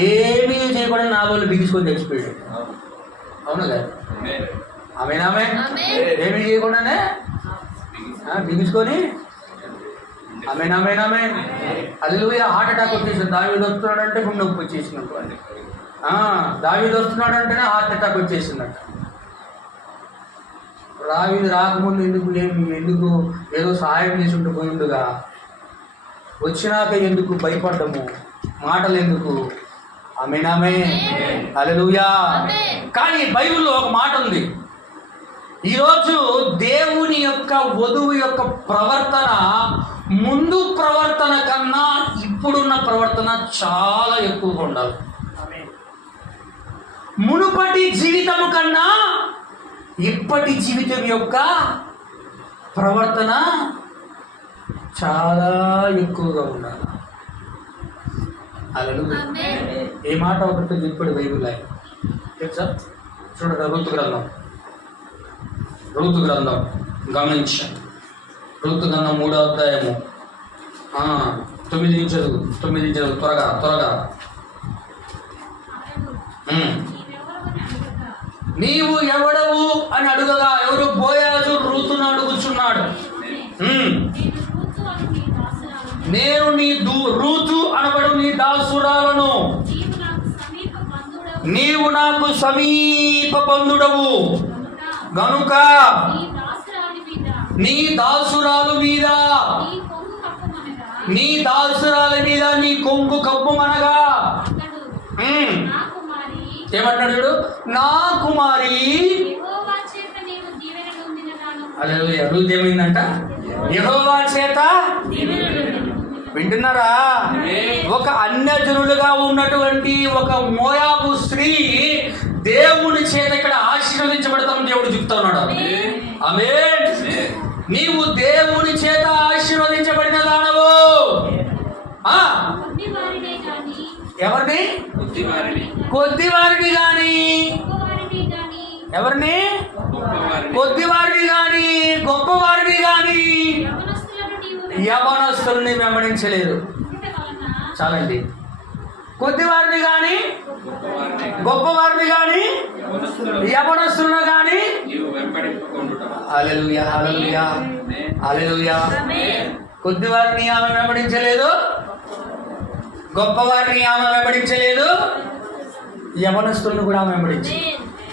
ఏమీ చేయకుండా నా వాళ్ళు బిగించుకొని తెచ్చిపోయాడు. అవును కదా? ఆమేన్ ఆమేన్. ఏమీ చేయకుండానే బిగించుకొని ఆమేన్ ఆమేన్ ఆమేన్. హల్లెలూయా. హార్ట్ అటాక్ వచ్చేసింది. దావీదు వస్తున్నాడంటే గుండె నొప్పి వచ్చేసినట్టు. దావీదు వస్తున్నాడంటేనే హార్ట్ అటాక్ వచ్చేసిందట. దావీదు రాకముందు ఎందుకు ఏదో సహాయం చేసి ఉంటూ పోయిండుగా, వచ్చినాక ఎందుకు భయపడ్డము, మాటలు ఎందుకు? ఆమేన్ ఆమేన్. హల్లెలూయా. కానీ బైబిల్లో ఒక మాట ఉంది. ఈరోజు దేవుని యొక్క వధువు యొక్క ప్రవర్తన ముందు ప్రవర్తన కన్నా ఇప్పుడున్న ప్రవర్తన చాలా ఎక్కువగా ఉండాలి. మునుపటి జీవితం కన్నా ఇప్పటి జీవితం యొక్క ప్రవర్తన చాలా ఎక్కువగా ఉండాలి. హల్లెలూయా. ఏ మాట ఒకరితో చెప్పాడు బైబిల్ ఆయన తెలుసా? చూడండి, రూతు గ్రంథం గమనించండి. రూతు గ్రంథం 3వ అధ్యాయము 9 చదువు త్వరగా. నీవు ఎవడవు అని అడుగగా, ఎవరు? బోయాజు రూతును అడుగుచున్నాడు. నేను రూతు అనబడు నీ దాసురాలను, నీవు నాకు సమీప బంధుడవు గనుక నీ దాసురాల మీద నీ కొంగు కప్పుమనగా ఏమంటాడు చూడు, నా కుమారి. హల్లెలూయా. రూతు ఏమైందంట? యెహోవా చేత. వింటున్నారా? ఒక అన్యజనులుగా ఉన్నటువంటి ఒక మోయాబు స్త్రీ దేవుని చేత ఇక్కడ ఆశీర్వదించబడతాం దేవుడు చెప్తా ఉన్నాడు. ఆమేన్. నీవు దేవుని చేత ఆశీర్వదించబడిన దానవు. ఎవరిని? కొద్దివారిని గాని. ఎవరిని? కొద్దివారిని గాని గొప్పవారిని గాని యవనస్తుల్ని వెంబడించలేదు. చాలండి. కొద్దివారిని గాని గొప్పవారిని గాని యవనస్తులను గాని. హల్లెలూయా హల్లెలూయా హల్లెలూయా. కొద్దివారిని ఆమె వెంబడించలేదు, గొప్పవారిని ఆమె వెంబడించలేదు, యవనస్తులను కూడా ఆమె వెంబడించి.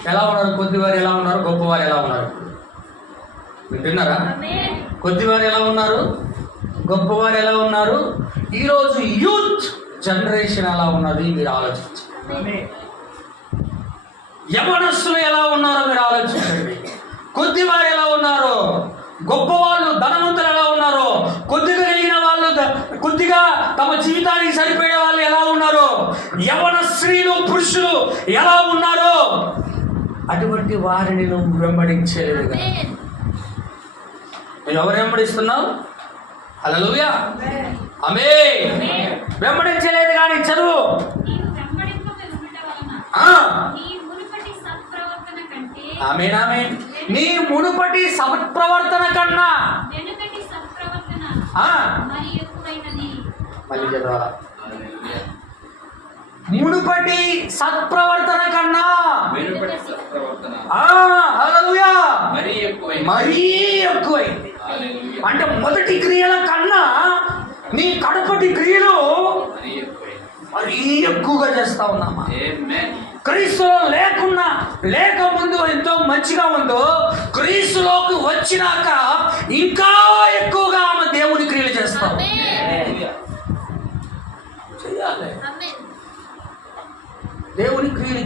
ఎలా ఉన్నారు? కొద్దివారు ఎలా ఉన్నారు? గొప్పవారు ఎలా ఉన్నారు? వింటున్నారా? కొద్దివారు ఎలా ఉన్నారు? గొప్పవారు ఎలా ఉన్నారు? ఈరోజు యూత్ జనరేషన్ ఎలా ఉన్నది మీరు ఆలోచించండి. యవనస్తులు ఎలా ఉన్నారో మీరు ఆలోచించండి. కొద్దివారు ఎలా ఉన్నారో, గొప్పవాళ్ళు ధనవంతులు ఎలా ఉన్నారో, కొద్దిగా కలిగిన వాళ్ళు, కొద్దిగా తమ జీవితానికి సరిపోయే వాళ్ళు ఎలా ఉన్నారో, యవన స్త్రీలు పురుషులు ఎలా ఉన్నారో అటువంటి వారిని నువ్వు వెంబడించలేదు. నువ్వు ఎవరు వెంబడిస్తున్నావు? హల్లెలూయా. ఆమేన్. వెంబడించలేదు కానీ చదువు. ఆమేన్ ఆమేన్. నీ మునుపటి సత్ప్రవర్తన కన్నా. మళ్ళీ చదవాలా? మునుపటి సత్ప్రవర్తన కన్నా. హల్లెలూయా. మరీ ఎక్కువైంది. అంటే మొదటి క్రియల కన్నా నీ కడపటి క్రియలు మరీ ఎక్కువగా చేస్తా ఉన్నామా? క్రీస్తులో లేక ముందు ఎంతో మంచిగా ఉందో, క్రీస్తులోకి వచ్చినాక ఇంకా ఎక్కువగా ఆమె దేవుని క్రియలు చేస్తాం. చెయ్యాలి, దేవుని క్రియలు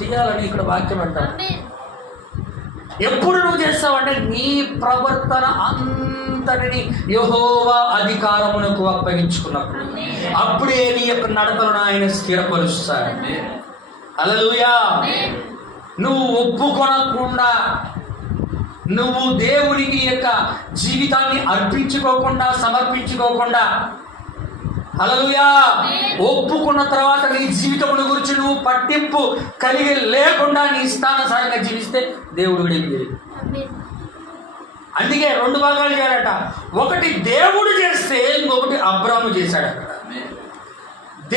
చెయ్యాలని ఇక్కడ వాక్యం అంటారు. ఎప్పుడు నువ్వు చేస్తావంటే నీ ప్రవర్తన అంతటిని యెహోవా అధికారమునకు అప్పగించుకున్నప్పుడు, అప్పుడే నీ యొక్క నడతలను ఆయన స్థిరపరుస్తాడు. హల్లెలూయా. నువ్వు ఒప్పుకొనకుండా, నువ్వు దేవునికి యొక్క జీవితాన్ని అర్పించుకోకుండా, సమర్పించుకోకుండా, హల్లెలూయా, ఒప్పుకున్న తర్వాత నీ జీవితముల గురించి నువ్వు పట్టింపు కలిగి లేకుండా నీ ఇష్టానుసారంగా జీవిస్తే దేవుడు ఏం చేయదు. అందుకే 2 భాగాలు చేయాలట. ఒకటి దేవుడు చేస్తే ఇంకొకటి అబ్రాము చేశాడు. అక్కడ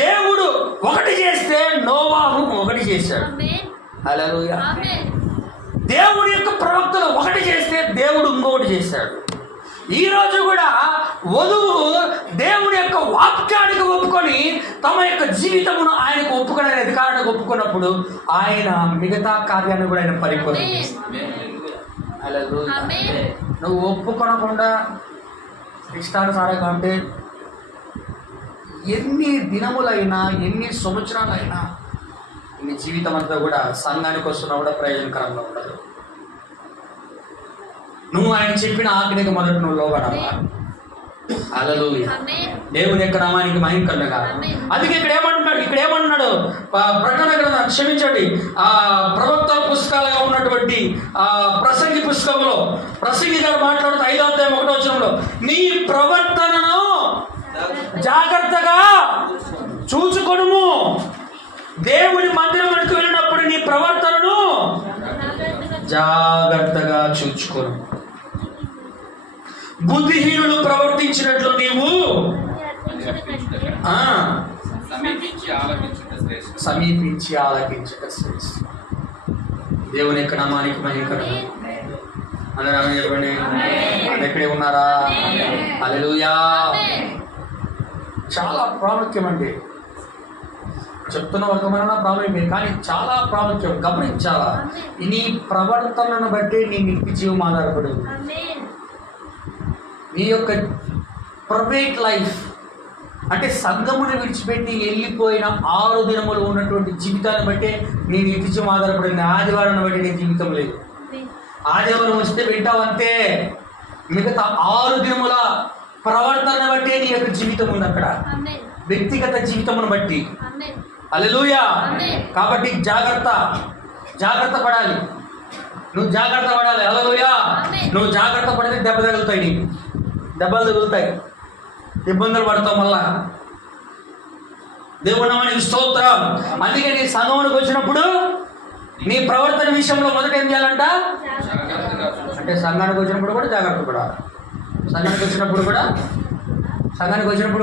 దేవుడు ఒకటి చేస్తే నోవాహు ఒకటి చేశాడు. హల్లెలూయా. దేవుడి యొక్క ప్రవక్తలు ఒకటి చేస్తే దేవుడు ఇంకొకటి చేశాడు. ఈ రోజు కూడా వధువు దేవుడి యొక్క వాక్యానికి ఒప్పుకొని తమ యొక్క జీవితమును ఆయనకు ఒప్పుకునే అధికారానికి ఒప్పుకున్నప్పుడు ఆయన మిగతా కార్యాన్ని కూడా ఆయన పరిపూర్ణ చేస్తాడు. హల్లెలూయా. నువ్వు ఒప్పుకొనకుండా ఇష్టానుసారంగా అంటే ఎన్ని దినములైనా ఎన్ని సంవత్సరాలైనా నీ జీవితం అంతా కూడా సంఘానికి వస్తున్నా కూడా ప్రయోజనకరంగా ఉండదు. నువ్వు ఆయన చెప్పిన ఆజ్ఞకి మొదట నువ్వు లోబడాలా. హల్లెలూయా. దేవుని యొక్క నామానికి మహిమ కలుగుగా. అందుకే ఇక్కడ ఏమంటున్నాడు ప్రకటన గ్రంథం, క్షమించండి, ప్రవక్తల పుస్తకాలుగా ఉన్నటువంటి ప్రసంగి పుస్తకంలో ప్రసంగి గారు మాట్లాడుతూ 5వ అధ్యాయం 1వ వచనంలో నీ ప్రవర్తనను జాగ్రత్తగా చూచుకొనుము. దేవుని మందిరంలోకి వెళ్ళినప్పుడు నీ ప్రవర్తనను జాగ్రత్తగా చూచుకొను. బుద్ధిహీనులు ప్రవర్తించినట్లు నీవు సమీపించి ఆలకించుట శ్రేష్ఠం. దేవుని యొక్క నామానికి మహిమ కలుగును. అందరూ చెప్పండి. ఎక్కడే ఉన్నారా? హల్లెలూయా. చాలా ప్రాముఖ్యం అండి. చెప్తున్న వర్గమైన ప్రాముఖ్యమే, కానీ చాలా ప్రాముఖ్యం. గమనించాలా. నీ ప్రవర్తనను బట్టి నీ నిత్య జీవం ఆధారపడి ఉంది. నీ యొక్క ప్రైవేట్ లైఫ్ అంటే సంఘమును విడిచిపెట్టి వెళ్ళిపోయిన 6 దినములు ఉన్నటువంటి జీవితాన్ని బట్టి నీ నిత్య జీవం ఆధారపడింది. ఆదివారాన్ని బట్టి నీ జీవితం లేదు. ఆదివారం వస్తే వింటావు అంతే. మిగతా 6 దినముల ప్రవర్తన బట్టి నీ యొక్క జీవితం ఉంది అక్కడ, వ్యక్తిగత జీవితమును బట్టి. హల్లెలూయా. కాబట్టి జాగ్రత్త పడాలి. నువ్వు జాగ్రత్త పడాలి. హల్లెలూయా. నువ్వు జాగ్రత్త పడితే దెబ్బలు తగులుతాయి, ఇబ్బందులు పడతాం. మళ్ళా దేవుని నామానికి స్తోత్రం. అందుకే నీ సంఘమునికి వచ్చినప్పుడు నీ ప్రవర్తన విషయంలో మొదట ఏం చేయాలంట అంటే సంఘానికి వచ్చినప్పుడు కూడా జాగ్రత్త పడాలి. సంఘానికి వచ్చినప్పుడు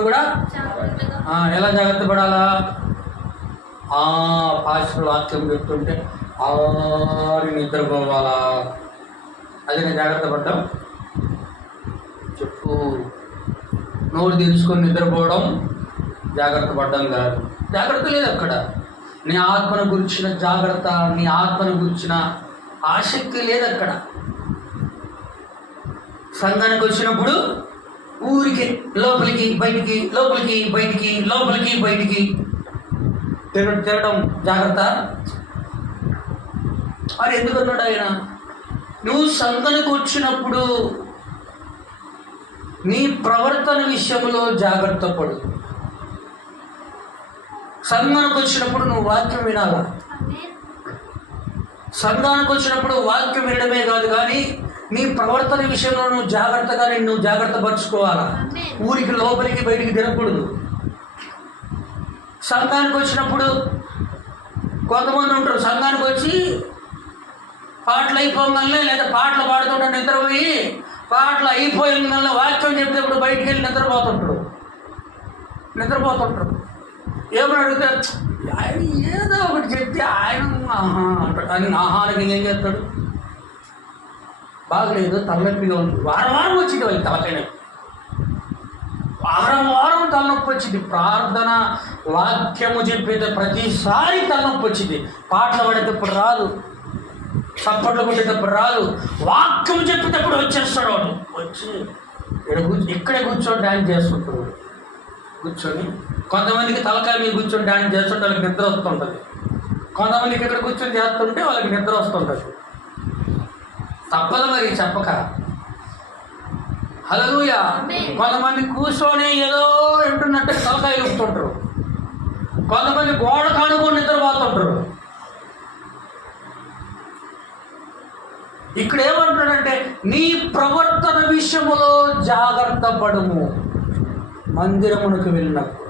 కూడా ఎలా జాగ్రత్త పడాలా? పాస్టర్ వాక్యం చెప్తుంటే నిద్రపోవాలా? అది నేను జాగ్రత్త పడ్డాం. చెప్పు. నోరు తెలుసుకొని నిద్రపోవడం జాగ్రత్త పడ్డం కాదు. జాగ్రత్త లేదు అక్కడ. నీ ఆత్మను గురించిన జాగ్రత్త, నీ ఆత్మను గురించిన ఆసక్తి లేదు అక్కడ. సంఘానికి వచ్చినప్పుడు ఊరికి లోపలికి బయటికి తిరగడం జాగ్రత్త. మరి ఎందుకన్నాడు ఆయన? నువ్వు సంఘానికి వచ్చినప్పుడు నీ ప్రవర్తన విషయంలో జాగ్రత్త పడు. సంఘానికి వచ్చినప్పుడు నువ్వు వాక్యం వినాలా. సంఘానికి వచ్చినప్పుడు వాక్యం వినడమే కాదు, కానీ నీ ప్రవర్తన విషయంలో నువ్వు జాగ్రత్త పరుచుకోవాలా. ఊరికి లోపలికి బయటికి తిరగకూడదు. సంఘానికి వచ్చినప్పుడు కొంతమంది ఉంటారు, సంఘానికి వచ్చి పాటలు అయిపోగానే లేదా పాటలు పాడుతుంటే నిద్రపోయి, పాటలు అయిపోయిన వాక్యం చెప్తేప్పుడు బయటికి వెళ్ళి నిద్రపోతుంటారు. ఏమని అడిగితే ఆయన ఏదో ఒకటి చెప్తే ఆయన అంటాడు. ఆయన ఆహారానికి ఏం చేస్తాడు? బాగలేదు, తలనొప్పిగా ఉంది. వారం వచ్చింది వాళ్ళకి తలకైనా, వారం తలనొప్పి వచ్చింది. ప్రార్థన వాక్యము చెప్పేది ప్రతిసారి తలనొప్పి వచ్చింది. పాటలు పడేటప్పుడు రాదు, చప్పట్లు కొట్టేటప్పుడు రాదు, వాక్యం చెప్పేటప్పుడు వచ్చేస్తాడు. వాడు వచ్చి ఇక్కడే కూర్చొని డ్యాన్స్ చేస్తుంటాడు. కూర్చొని కొంతమందికి తలకాయ మీద కూర్చొని డ్యాన్స్ చేస్తుంటే వాళ్ళకి నిద్ర వస్తుంటుంది. కొంతమందికి ఇక్కడ కూర్చొని చేస్తుంటే వాళ్ళకి నిద్ర వస్తుంటుంది. తప్పదు మరి చెప్పక. హల్లెలూయా. కొంతమంది కూర్చొని ఏదో వింటున్నట్టే తలకాయ ఊపుతుంటారు. కొంతమంది గోడ కానుకొని నిద్రపోతుంటారు. ఇక్కడ ఏమంటాడంటే నీ ప్రవర్తన విషయములో జాగ్రత్త పడుము మందిరమునకు వెళ్ళినప్పుడు.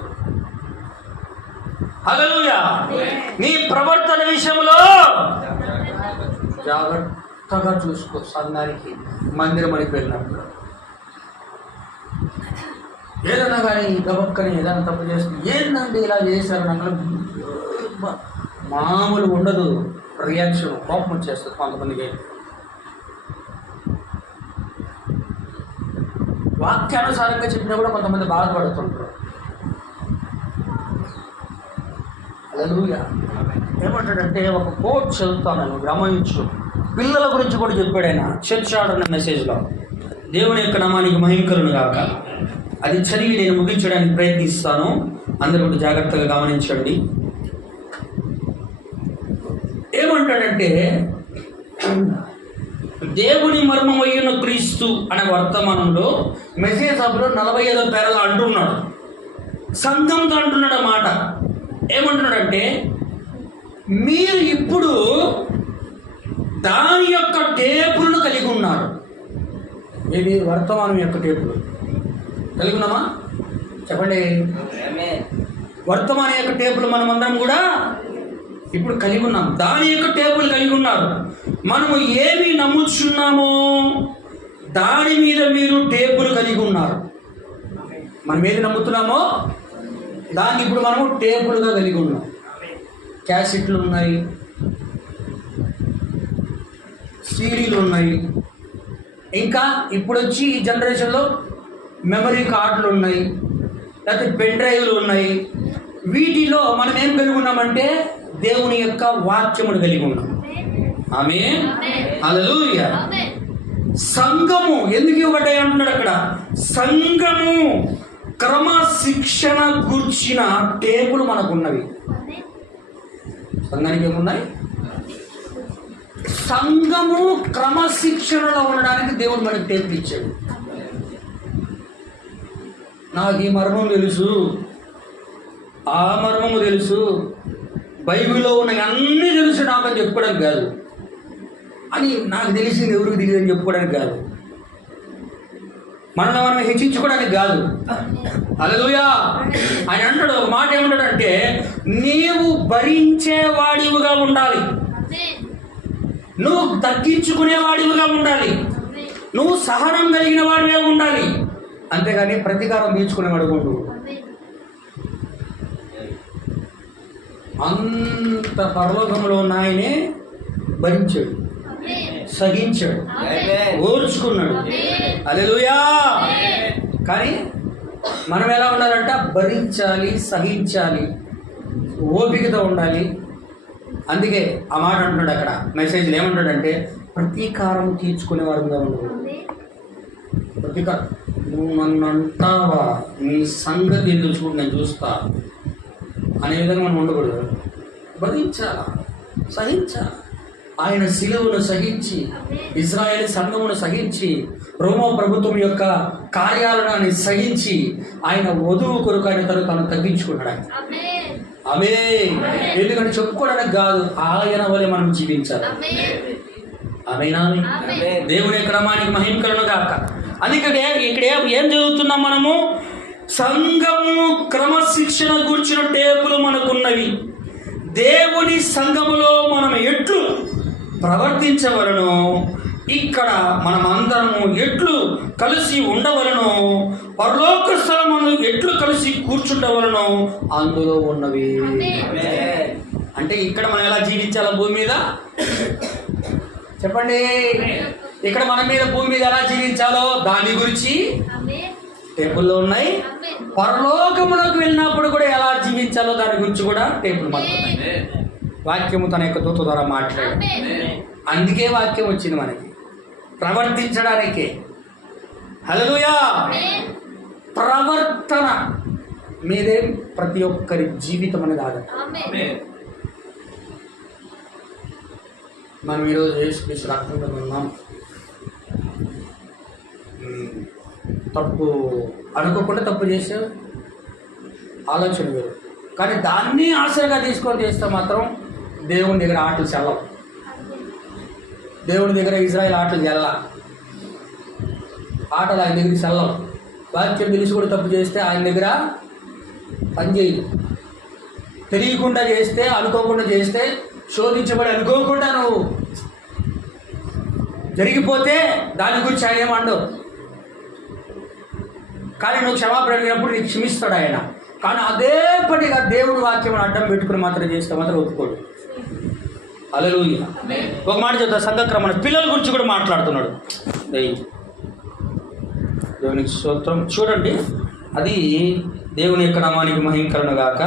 హల్లెలూయా. నీ ప్రవర్తన విషయంలో జాగ్రత్త. జాగ్రత్తగా చూసుకో. సంఘానికి మందిరమనికి వెళ్ళినప్పుడు ఏదన్నా కానీ గబక్కని ఏదైనా తప్పు చేస్తుంది, ఏంటంటే ఇలా చేశారు అక్కడ మామూలు ఉండదు. రియాక్షన్ కోపం వచ్చేస్తుంది కొంతమందికి. వాక్యానుసారంగా చెప్పినా కూడా కొంతమంది బాధపడుతుంటారు. హల్లెలూయా. ఏమంటాడంటే ఒక కోట్ చదువుతాను నేను, గమనించు. పిల్లల గురించి కూడా చెప్పాడు ఆయన చర్చ్ ఆర్డర్ అనే మెసేజ్లో. దేవుని యొక్క నామానికి మహిమకరును గాక. అది చదివి నేను ముగించడానికి ప్రయత్నిస్తాను. అందరూ కూడా జాగ్రత్తగా గమనించండి. ఏమంటాడంటే దేవుని మర్మమయ్యున్న క్రీస్తు అనే వర్తమానంలో మెసేజ్ సభలో 45వ పేరాలో అంటున్నాడు, సంఘంతో అంటున్నాడు అన్నమాట. ఏమంటున్నాడంటే మీరు ఇప్పుడు దాని యొక్క టేపులను కలిగి ఉన్నారు. ఇది వర్తమానం యొక్క టేపులు కలిగి ఉన్నామా? చెప్పండి. వర్తమానం యొక్క టేపులు మనమందరం కూడా ఇప్పుడు కలిగి ఉన్నాం. దాని యొక్క టేపులు కలిగి ఉన్నారు. మనము ఏమి నమ్ముచున్నామో దాని మీద మీరు టేపులు కలిగి ఉన్నారు. మనం ఏది నమ్ముతున్నామో దాన్ని ఇప్పుడు మనము టేపులుగా కలిగి ఉన్నాం. క్యాసెట్లు ఉన్నాయి, సీడీలు ఉన్నాయి, ఇంకా ఇప్పుడు వచ్చి ఈ జనరేషన్లో మెమరీ కార్డులు ఉన్నాయి, లేకపోతే పెన్ డ్రైవ్లు ఉన్నాయి. వీటిలో మనం ఏం కలిగి ఉన్నామంటే దేవుని యొక్క వాక్యమును కలిగి ఉన్నాం. ఆమేన్. హల్లెలూయా. సంఘము ఎందుకు ఇవ్వబడ్డాయి అంటున్నాడు అక్కడ. సంఘము క్రమశిక్షణ గూర్చిన టేపులు మనకున్నవి. సంఘానికి ఏమున్నాయి? సంఘము క్రమశిక్షణలో ఉండడానికి దేవుడు మనకి టేపులు ఇచ్చాడు. నాకు ఈ మర్మం తెలుసు, ఆ మర్మము తెలుసు, బైబిల్లో ఉన్న అన్నీ తెలుసు నాకు అని చెప్పుకోవడానికి కాదు, అని నాకు తెలిసింది ఎవరికి తెలియదని చెప్పుకోవడానికి కాదు, మనల్ని మనం హెచ్చించుకోవడానికి కాదు. హల్లెలూయా. ఆయన అంటాడు ఒక మాట, ఏమంటాడంటే నీవు భరించేవాడివిగా ఉండాలి, నువ్వు తగ్గించుకునేవాడివిగా ఉండాలి, నువ్వు సహనం కలిగిన వాడివే ఉండాలి, అంతేగాని ప్రతీకారం తీర్చుకునేవాడు ఉండు. అంత పరలోకంలో ఉన్న ఆయనే భరించాడు, సహించాడు, ఓర్చుకున్నాడు. హల్లెలూయా. కానీ మనం ఎలా ఉండాలంట? భరించాలి, సహించాలి, ఓపికతో ఉండాలి. అందుకే ఆ మాట అంటున్నాడు అక్కడ మెసేజ్లో. ఏమంటాడంటే ప్రతీకారం తీర్చుకునే వారుగా ఉండదు. ప్రతీకారం నువ్వు నన్ను అంటావా, నీ సంగతి ఎందుకు చూడు, నేను చూస్తా అనే విధంగా మనం ఉండకూడదు. భరించాలా, సహించాలి. ఆయన శిలువను సహించి, ఇజ్రాయేల్ సంఘమును సహించి, రోమా ప్రభుత్వం యొక్క కార్యాలను సహించి, ఆయన వధువు కొరకు ఆయన తను తగ్గించుకున్నాడు. ఆయన ఆమేన్. ఎందుకంటే చెప్పుకోవడానికి కాదు, ఆయన వలె మనం జీవించాలి. ఆమేన్. దేవుని క్రమానికి మహిమకరును గాక. అందుకే ఇక్కడ ఏం చదువుతున్నాం మనము? సంఘము క్రమశిక్షణ గూర్చిన టేపులు మనకున్నవి. దేవుని సంఘములో మనం ఎట్లు ప్రవర్తించవలనో, ఇక్కడ మనమందరము ఎట్లు కలిసి ఉండవలనో, పరలోక స్థలమును ఎట్లు కలిసి కూర్చుండవలనో అందులో ఉన్నవి. అంటే ఇక్కడ మనం ఎలా జీవించాలో భూమి మీద చెప్పండి. ఇక్కడ మన మీద భూమి మీద ఎలా జీవించాలో దాని గురించి టేబుల్లో ఉన్నాయి. పరలోకములకు వెళ్ళినప్పుడు కూడా ఎలా జీవించాలో దాని గురించి కూడా టేబుల్ మనకున్నాయి. వాక్యము తన యొక్క దూత ద్వారా మాట్లాడు. అందుకే వాక్యం వచ్చింది మనకి ప్రవర్తించడానికే. హల్లెలూయా. ప్రవర్తన మీదే ప్రతి ఒక్కరి జీవితం అనేది ఆధారం. మనం ఈరోజు యేసుక్రీస్తు రక్తంతో ఉన్నాం. తప్పు అనుకోకుండా తప్పు చేసే ఆలోచన వేరు, కానీ దాన్ని ఆశగా తీసుకొని చేస్తే మాత్రం దేవుని దగ్గర ఆటలు చెల్లవు. దేవుని దగ్గర ఇజ్రాయెల్ ఆటలు చెల్ల, ఆటలు ఆయన దగ్గర చెల్లవు. వాక్యం తెలిసి కూడా తప్పు చేస్తే ఆయన దగ్గర పనిచేయదు. తెలియకుండా చేస్తే, అనుకోకుండా చేస్తే, శోధించబడి అనుకోకుండా నువ్వు జరిగిపోతే దాని గురించి ఆయన ఏమండవు. కానీ నువ్వు క్షమాపణ అడిగినప్పుడు నీకు క్షమిస్తాడు ఆయన. కానీ అదే పనిగా దేవుడు వాక్యం అడ్డం పెట్టుకుని మాత్రం చేస్తే మాత్రం ఒప్పుకోడు. హల్లెలూయా. ఒక మాట చెప్తా, సంఘక్రమణ పిల్లల గురించి కూడా మాట్లాడుతున్నాడు. దేవునికి స్తోత్రం. చూడండి, అది దేవుని యొక్క నామానికి మహిమకరణ గాక.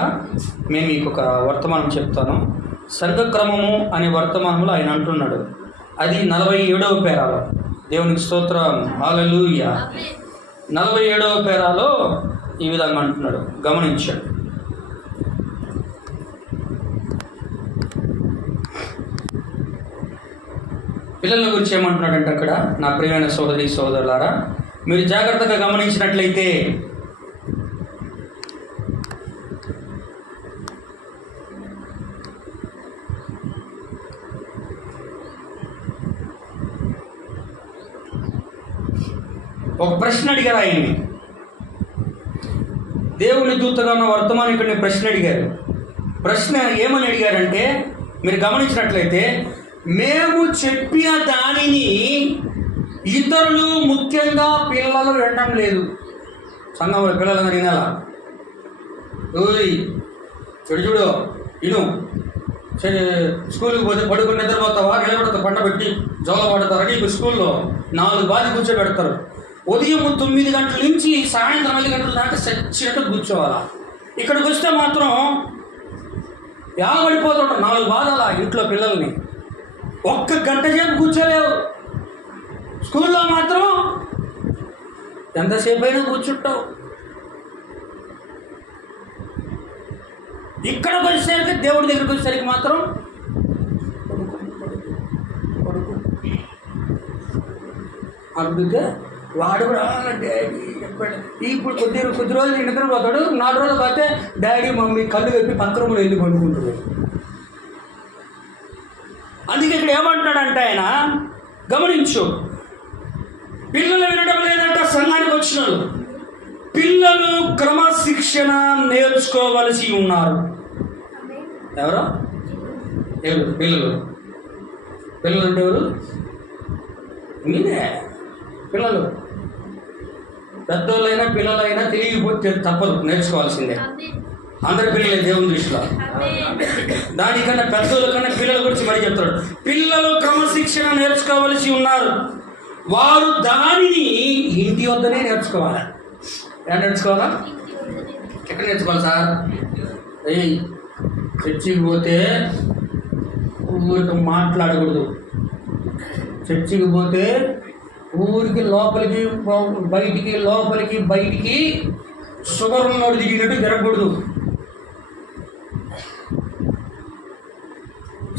మేము మీకు ఒక వర్తమానం చెప్తాను. సంఘక్రమము అనే వర్తమానంలో ఆయన అంటున్నాడు, అది 47వ పేరాలో. దేవునికి స్తోత్రం. హల్లెలూయా. 47వ పేరాలో ఈ విధంగా అంటున్నాడు, గమనించాడు. పిల్లల గురించి ఏమంటున్నాడంటే అక్కడ, నా ప్రియమైన సోదరి సోదరులారా, మీరు జాగ్రత్తగా గమనించినట్లయితే ఒక ప్రశ్న అడిగారు ఆయన్ని. దేవుని దూతగా ఉన్న వర్తమానికుడిని ప్రశ్న అడిగారు. ప్రశ్న ఏమని అడిగారంటే, మీరు గమనించినట్లయితే, మేము చెప్పిన దానిని ఇతరులు, ముఖ్యంగా పిల్లలు వినడం లేదు. సంఘంలో పిల్లలందరూ వినాలా? ఓయ్ చూడు ఇను, స్కూల్కి పోతే పడుకుని నిద్రపోతావా, నిలబడతావు, పంట పెట్టి జోల పడతారు. నీకు స్కూల్లో 4 బాధ కూర్చోబెడతారు. ఉదయం 9 గంటల నుంచి సాయంత్రం 5 గంటల దాకా చచ్చినట్టు కూర్చోవాలా. ఇక్కడికి వస్తే మాత్రం పడిపోతుంటారు 4 బాధలా ఇంట్లో పిల్లల్ని. 1 గంట సేపు కూర్చోలేవు. స్కూల్లో మాత్రం ఎంతసేపు అయినా కూర్చుంటావు. ఇక్కడికి వచ్చేసరికి, దేవుడి దగ్గరికి వచ్చేసరికి మాత్రం అందుకే వాడు కూడా డాడీ చెప్పాడు. ఇప్పుడు కొద్ది రోజులు నిద్రపోతాడు. 4 రోజులు పోతే డాడీ మమ్మీ కళ్ళు కప్పి పక్క రూమ్లో వెళ్ళి పండుకుంటాడు. అందుకే ఇక్కడ ఏమంటున్నాడంటే ఆయన, గమనించు, పిల్లలు వినడం లేదంట సంఘానికి వచ్చినారు. పిల్లలు క్రమశిక్షణ నేర్చుకోవలసి ఉన్నారు. ఎవరు పిల్లలు? పిల్లలు అంటే ఎవరు? మీరే పిల్లలు. పెద్దోళ్ళైనా పిల్లలైనా తెలియకపోతే తప్పదు, నేర్చుకోవాల్సిందే. అందరి పిల్లలే దేవుని దృష్టిలో. దానికన్నా పెద్దోళ్ళ కన్నా పిల్లల గురించి మరి చెప్తాడు. పిల్లలు క్రమశిక్షణ నేర్చుకోవలసి ఉన్నారు. వారు దానిని ఇంటి వద్దనే నేర్చుకోవాలి. ఎలా నేర్చుకోవాలా? ఎక్కడ నేర్చుకోవాలి సార్? చర్చికి పోతే ఊరికి మాట్లాడకూడదు. చర్చికి పోతే ఊరికి లోపలికి బయటికి, లోపలికి బయటికి షుగర్ ఉన్నోడు దిగినట్టు జరగకూడదు.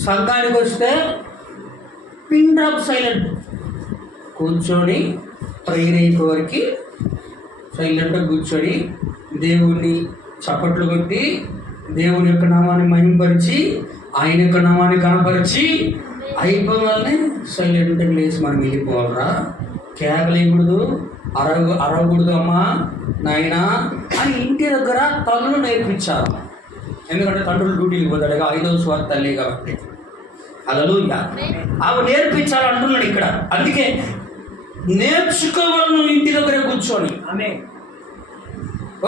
సంఘానికి వస్తే పిన్ డ్రాప్ సైలెంట్ కూర్చొని, ప్రేయర్ అయిపోయేవరకు సైలెంట్గా కూర్చొని దేవుణ్ణి చప్పట్లు కొట్టి, దేవుని యొక్క నామాన్ని మహింపరిచి, ఆయన యొక్క నామాన్ని కనపరిచి అయిపోవాలని సైలెంట్గా లేచి మనం వెళ్ళిపోవాలరా. కేకలేయకూడదు, అరవకూడదు అమ్మా నాయనా అని ఇంటి దగ్గర తల్లులు నేర్పించారు. ఎందుకంటే తండ్రులు డ్యూటీకి పోతాడుగా, 5వ స్వార్థ తల్లి కాబట్టి. హల్లెలూయా. అవి నేర్పించాలంటున్నాడు ఇక్కడ. అందుకే నేర్చుకోవాలి నువ్వు ఇంటి దగ్గర కూర్చొని.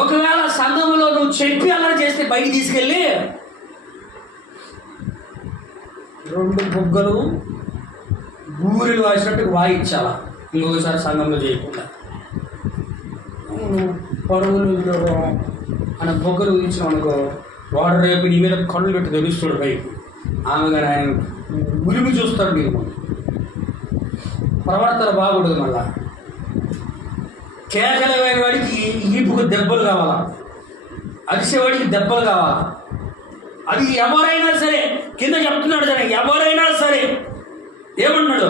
ఒకవేళ సంఘంలో నువ్వు చెప్పి అలా చేస్తే బయట తీసుకెళ్ళి 2 బుగ్గలు బూరెలు వాసినట్టు వాయించాలా. ఇంకొకసారి సంఘంలో చేయకుండా పరుగులు ఆయన బొగ్గలు ఊహించాం అనుకో, వాడు రేపు నీ మీద కళ్ళు పెట్టి తెలుస్తాడు పైకి. ఆమె కానీ ఆయన గురిమి చూస్తాడు. నీకు ప్రవర్తన బాగుండదు. మళ్ళా కేకలమైన వాడికి ఈపుకు దెబ్బలు కావాలా, అరిసేవాడికి దెబ్బలు కావాలా. అది ఎవరైనా సరే, కింద చెప్తున్నాడు కదా, ఎవరైనా సరే ఏమంటున్నాడు,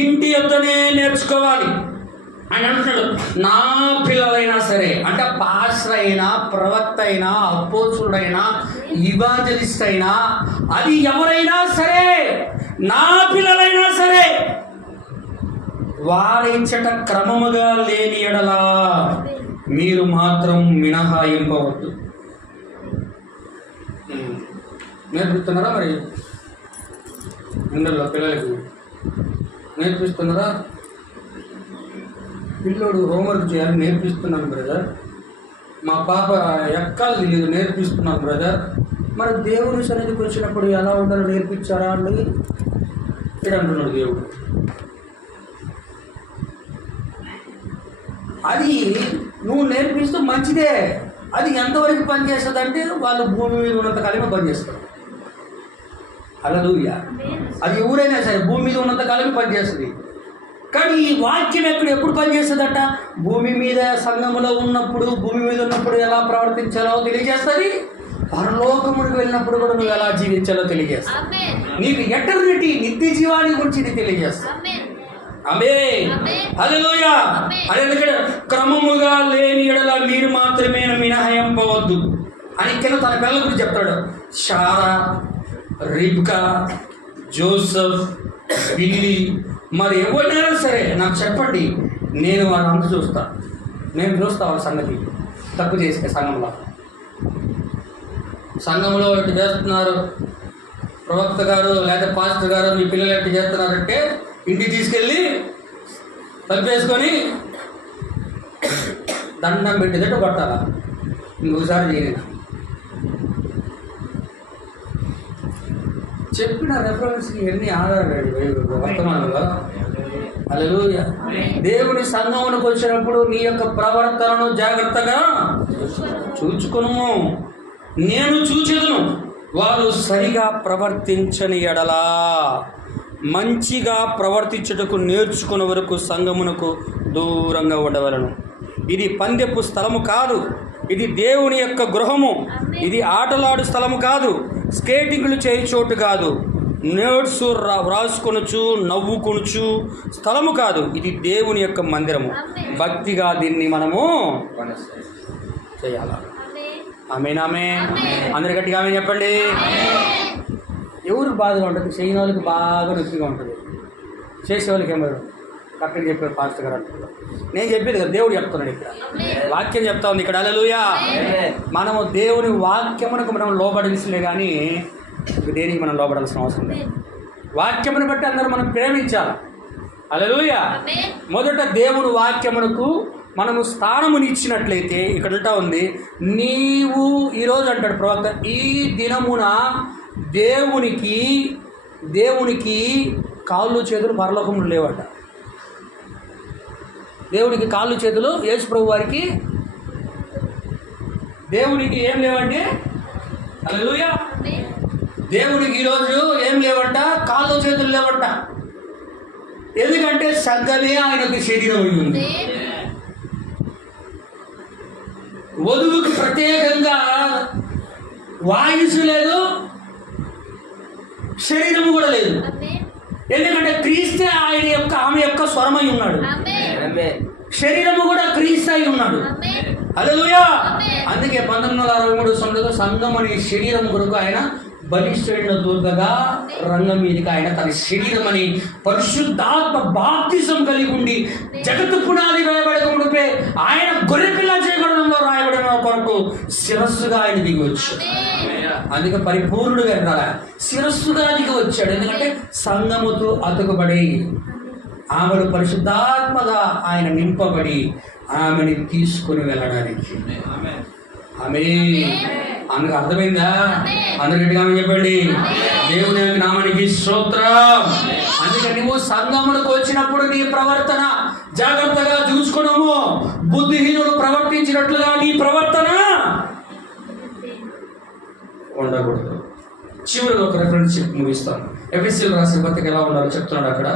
ఇంటి యొద్దనే నేర్చుకోవాలి అని అంటున్నాడు. నా పిల్లలైనా సరే, అంటే పాస్టర్ అయినా, ప్రవక్త అయినా, అపోస్తుడైనా, ఇవాంజలిస్ట్ అయినా, అది ఎవరైనా సరే, నా పిల్లలైనా సరే, వారించట క్రమముగా లేని ఎడలా మీరు మాత్రం మినహాయింపవద్దు. నేర్పుతున్నారా మరి ఇందులో పిల్లలకి? నేర్పిస్తున్నారా? పిల్లోడు హోంవర్క్ చేయాలి, నేర్పిస్తున్నాను బ్రదర్. మా పాప ఎక్కాలు తెలియదు, నేర్పిస్తున్నాను బ్రదర్. మరి దేవుని సన్నిధికి వచ్చినప్పుడు ఎలా ఉండాలో నేర్పించారా అండి ఇక్కడ అంటున్నాడు దేవుడు. అది నువ్వు నేర్పిస్తూ మంచిదే. అది ఎంతవరకు పనిచేస్తుంది అంటే వాళ్ళు భూమి మీద ఉన్నంత కాలమే పనిచేస్తారు. హల్లెలూయా. అది ఎవరైనా సరే భూమి మీద ఉన్నంత కాలమే పనిచేస్తుంది. కానీ ఈ వాక్యం ఎప్పుడు పనిచేస్తుందట? భూమి మీద సంఘములో ఉన్నప్పుడు, భూమి మీద ఉన్నప్పుడు ఎలా ప్రవర్తించాలో తెలియజేస్తుంది. పరలోకముడికి వెళ్ళినప్పుడు కూడా నువ్వు ఎలా జీవించాలో తెలియజేస్తుంది. నీకు ఎటర్నిటీ, నిత్య జీవాన్ని గురించి ఇది తెలియజేస్తుంది. ఆమేన్. హల్లెలూయా. అదే క్రమముగా లేని ఎడల మీరు మాత్రమే మినహాయింపవద్దు అని కింద తన పిల్లల గురించి చెప్తాడు. షారా, రిబ్కా, జోసెఫ్, బిల్లీ, మరి ఎవరైనా సరే నాకు చెప్పండి, నేను వాళ్ళంతా చూస్తా. నేను చూస్తా వాళ్ళ సంగతి. తప్పు చేస్తే సంఘంలో ఇటు చేస్తున్నారు ప్రవక్త గారు లేదా పాస్టర్ గారు, మీ పిల్లలు ఎట్టు చేస్తున్నారంటే ఇంటికి తీసుకెళ్ళి తలుపేసుకొని దండం పెట్టేటట్టు కొట్టాలా. ఇంకోసారి చేయను. చెప్పిన రెఫరెన్స్ ఎన్ని ఆధారాలు వర్తమానంలో. హల్లెలూయా. దేవుని సంఘమునకు వచ్చినప్పుడు నీ యొక్క ప్రవర్తనను జాగ్రత్తగా చూచుకొను. నేను చూచెదను వారు సరిగా ప్రవర్తించని ఎడలా. మంచిగా ప్రవర్తించుటకు నేర్చుకునే వరకు సంఘమునకు దూరంగా ఉండవలను. ఇది పందెపు స్థలము కాదు, ఇది దేవుని యొక్క గృహము. ఇది ఆటలాడు స్థలము కాదు, స్కేటింగ్లు చేయి చోటు కాదు, నోట్స్ రాసుకొనుచు నవ్వుకొనుచు స్థలము కాదు. ఇది దేవుని యొక్క మందిరము. భక్తిగా దీన్ని మనము చేయాలి. ఆమేన్. ఆమేన్. అందరి గట్టిగా ఆమేన్ చెప్పండి. ఎవరు బాధగా ఉంటుంది? చేయని వాళ్ళకి బాగా నొప్పిగా ఉంటుంది, చేసేవాళ్ళకి ఏమో కరెక్ట్గా చెప్పారు పాస్టర్ గారు అంటున్నారు. నేను చెప్పేది కదా, దేవుడు చెప్తున్నాడు. ఇక్కడ వాక్యం చెప్తా ఉంది ఇక్కడ. హల్లెలూయా. మనము దేవుని వాక్యమునకు మనం లోబడాల్సిందే కానీ దేనికి మనం లోబడాల్సిన అవసరం లేదు. వాక్యమును బట్టి అందరూ మనం ప్రేమించాలి. హల్లెలూయా. మొదట దేవుని వాక్యమునకు మనము స్థానమునిచ్చినట్లయితే ఇక్కడ ఉంటా ఉంది, నీవు ఈరోజు అంటాడు ప్రవక్త, ఈ దినమున దేవునికి కాళ్ళు చేతులు పరలోకములు లేవట. దేవునికి కాళ్ళు చేతులు యేసు ప్రభు వారికి, దేవునికి ఏం లేవంటే, హల్లెలూయా, దేవునికి ఈరోజు ఏం లేవంట, కాళ్ళు చేతులు లేవంట. ఎందుకంటే సంఘమే ఆయనకు శరీరం ఉంది. వధువుకి ప్రత్యేకంగా వాయుసు లేదు, శరీరము కూడా లేదు. ఎందుకంటే క్రీస్తే ఆయన యొక్క ఆమె యొక్క స్వరమై ఉన్నాడు. శరీరము కూడా క్రీస్తు అయి ఉన్నాడు. హల్లెలూయా. అందుకే 1963 సంఘం అనే శరీరం కొరకు ఆయన బలిష్ఠుడైన దుర్గగా రంగం మీదకి ఆయన తన శరీరం అని పరిశుద్ధాత్మ బాప్తిజం కలిగి ఉండి జగత్తు పునాది వేయబడకముందే ఆయన గొర్రెపిల్ల చేయబడంలో రాయబడిన కొరకు శిరస్సుగా ఆయన దిగి వచ్చాడు. అందుకే పరిపూర్ణుడుగా ఎన్నారా శిరస్సుగా దిగి వచ్చాడు. ఎందుకంటే సంఘముతో అతుకుబడి ఆమెను పరిశుద్ధాత్మగా ఆయన నింపబడి ఆమెని తీసుకుని వెళ్ళడానికి. ఆమె అందుకు అర్థమైందా? అందరికీ చెప్పండి, దేవుని నామానికి స్తోత్రం. అందుకని నువ్వు సంఘములకు వచ్చినప్పుడు నీ ప్రవర్తన జాగ్రత్తగా చూసుకున్నాము. బుద్ధిహీనుడు ప్రవర్తించినట్లుగా నీ ప్రవర్తన ఉండకూడదు. చివరిలో ఒక రెఫరెన్స్ చెప్పి ముగిస్తాను. ఎఫెసీయులకు రాసిన పత్రిక ఎలా ఉండాలో చెప్తున్నాడు అక్కడ.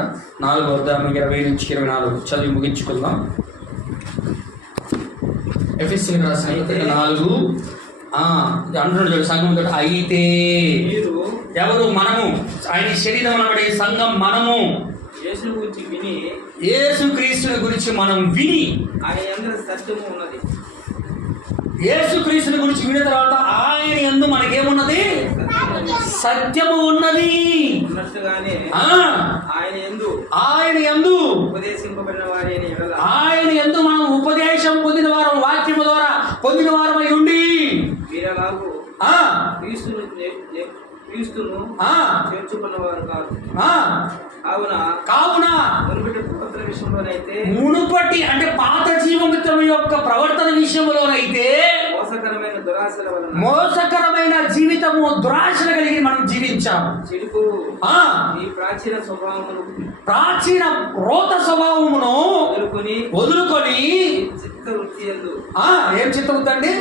4:20-24 చదివి ముగించుకుందాం. ఎఫెసీయులకు రాసిన పత్రిక 4 అంటున్నాడు సంఘం. అయితే ఎవరు? మనము, ఆయన శరీరం అనబడే సంఘం. మనము యేసు క్రీస్తుని గురించి మనం విని, యేసు క్రీస్తుని గురించి విన్న తర్వాత ఆయన యందు మనకేమున్నది? సత్యము ఉన్నది. ఆయన యందు మనం ఉపదేశం పొందిన వారం, వాక్యము ద్వారా పొందిన వారమై ఉండి క్రీస్తును చేర్చుకున్న ఉన్నవారు కాదు. ఆ, కావున మునుపటి ప్రవర్తన విషయంలోనైతే మునుపటి అంటే పాత జీవితం యొక్క ప్రవర్తన విషయంలోనైతే మోసకరమైన జీవితము దురాశలు కలిగి మనం జీవించాము. చెడుకు ఆ, ఈ ప్రాచీన స్వభావమును ప్రాచీన రోత స్వభావమును వదులుకొని చిత్త వృత్తి యందు ఏం చిత్త వృత్తి అండి?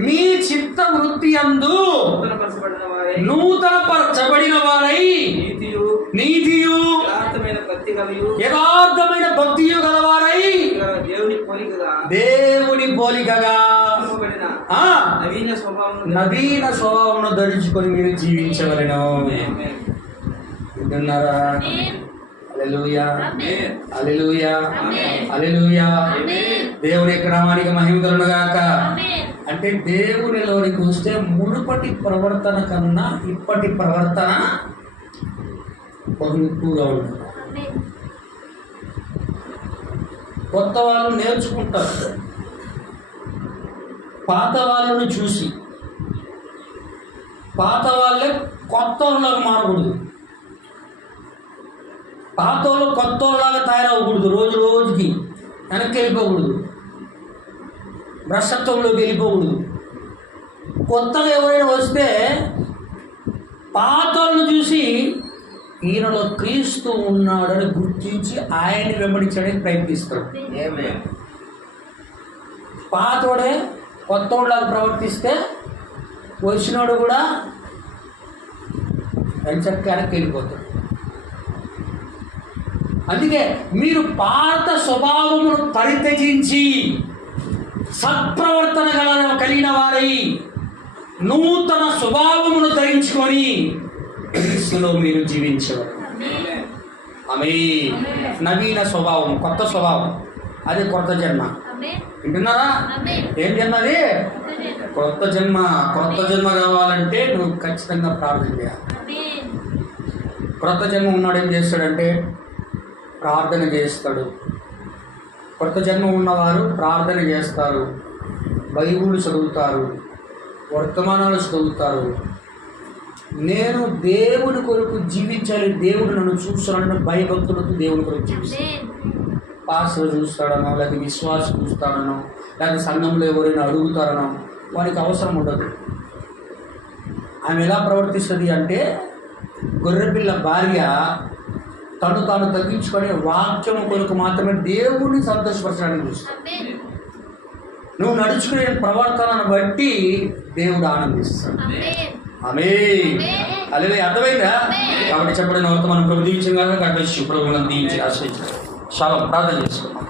మీ చిత్త వృత్తి యందు నూతనపరచబడిన వారై నీతియు యథార్థమైన భక్తియు గలవారై దేవుని పోలికగా నవీన స్వభావమును ధరించుకొని మీరు జీవించవలెను. వింటున్నారా? హల్లెలూయా, హల్లెలూయా, హల్లెలూయా. దేవుని నామానికి మహిమ కలుగును గాక. అంటే దేవునిలోనికి వస్తే మునుపటి ప్రవర్తన కన్నా ఇప్పటి ప్రవర్తన బహు ఎక్కువగా ఉంటుంది. కొత్త వాళ్ళు నేర్చుకుంటారు పాత వాళ్ళను చూసి. పాత వాళ్ళే కొత్త వాళ్ళగా మారకూడదు, పాత వాళ్ళు కొత్త వాళ్ళగా తయారవ్వకూడదు. రోజు రోజుకి వెనక్కి వెళ్ళిపోకూడదు, భ్రష్టత్వంలోకి వెళ్ళిపోకూడదు. కొత్తగా ఎవరైనా వస్తే పాత వాళ్ళను చూసి ఈయనలో క్రీస్తు ఉన్నాడని గుర్తించి ఆయన్ని వెంబడించడానికి ప్రయత్నిస్తాడు. పాతోడే కొత్తోళ్ళలాగా ప్రవర్తిస్తే వచ్చినోడు కూడా చక్కగా వెనక్కి వెళ్ళిపోతాడు. అందుకే మీరు పాత స్వభావమును పరిత్యజించి సత్ప్రవర్తన కలిగిన వారై నూతన స్వభావమును ధరించుకొని క్రీస్తులో మీరు జీవించవాలి. ఆమేన్. నవీన స్వభావం, కొత్త స్వభావం, అది కొత్త జన్మ. వింటున్నారా? ఏం జన్మ అది? కొత్త జన్మ. కొత్త జన్మ కావాలంటే నువ్వు ఖచ్చితంగా ప్రార్థన చేయాలి. కొత్త జన్మ ఉన్నాడు ఏం చేస్తాడంటే ప్రార్థన చేస్తాడు. కొత్త జన్మ ఉన్నవారు ప్రార్థన చేస్తారు, బైబిల్ చదువుతారు, వర్తమానాలు చదువుతారు. నేను దేవుని కొరకు జీవించాలి, దేవుడు నన్ను చూస్తానన్న భయభక్తులతో దేవుని కొరకు జీవిస్తాను. పాస్టర్ చూస్తాడనో, లేకపోతే విశ్వాసం చూస్తాడనో, లేకపోతే సంఘంలో ఎవరైనా అడుగుతారనో వానికి అవసరం ఉండదు. ఆమె ఎలా ప్రవర్తిస్తుంది అంటే గొర్రెపిల్ల భార్య తను తాను తగ్గించుకొని వాక్యం కొరకు మాత్రమే దేవుడిని సంతోషపరచడానికి చూస్తాడు. నువ్వు నడుచుకునే ప్రవర్తనను బట్టి దేవుడు ఆనందిస్తాడు. ఆమేన్. హల్లెలూయా. అర్థమైందా? కాబట్టి చెప్పడం మనం ప్రభు దీవించగా ప్రభుత్వం దీవించి ఆశ్రయించాలి. చాలా ప్రార్థన చేసుకున్నాం.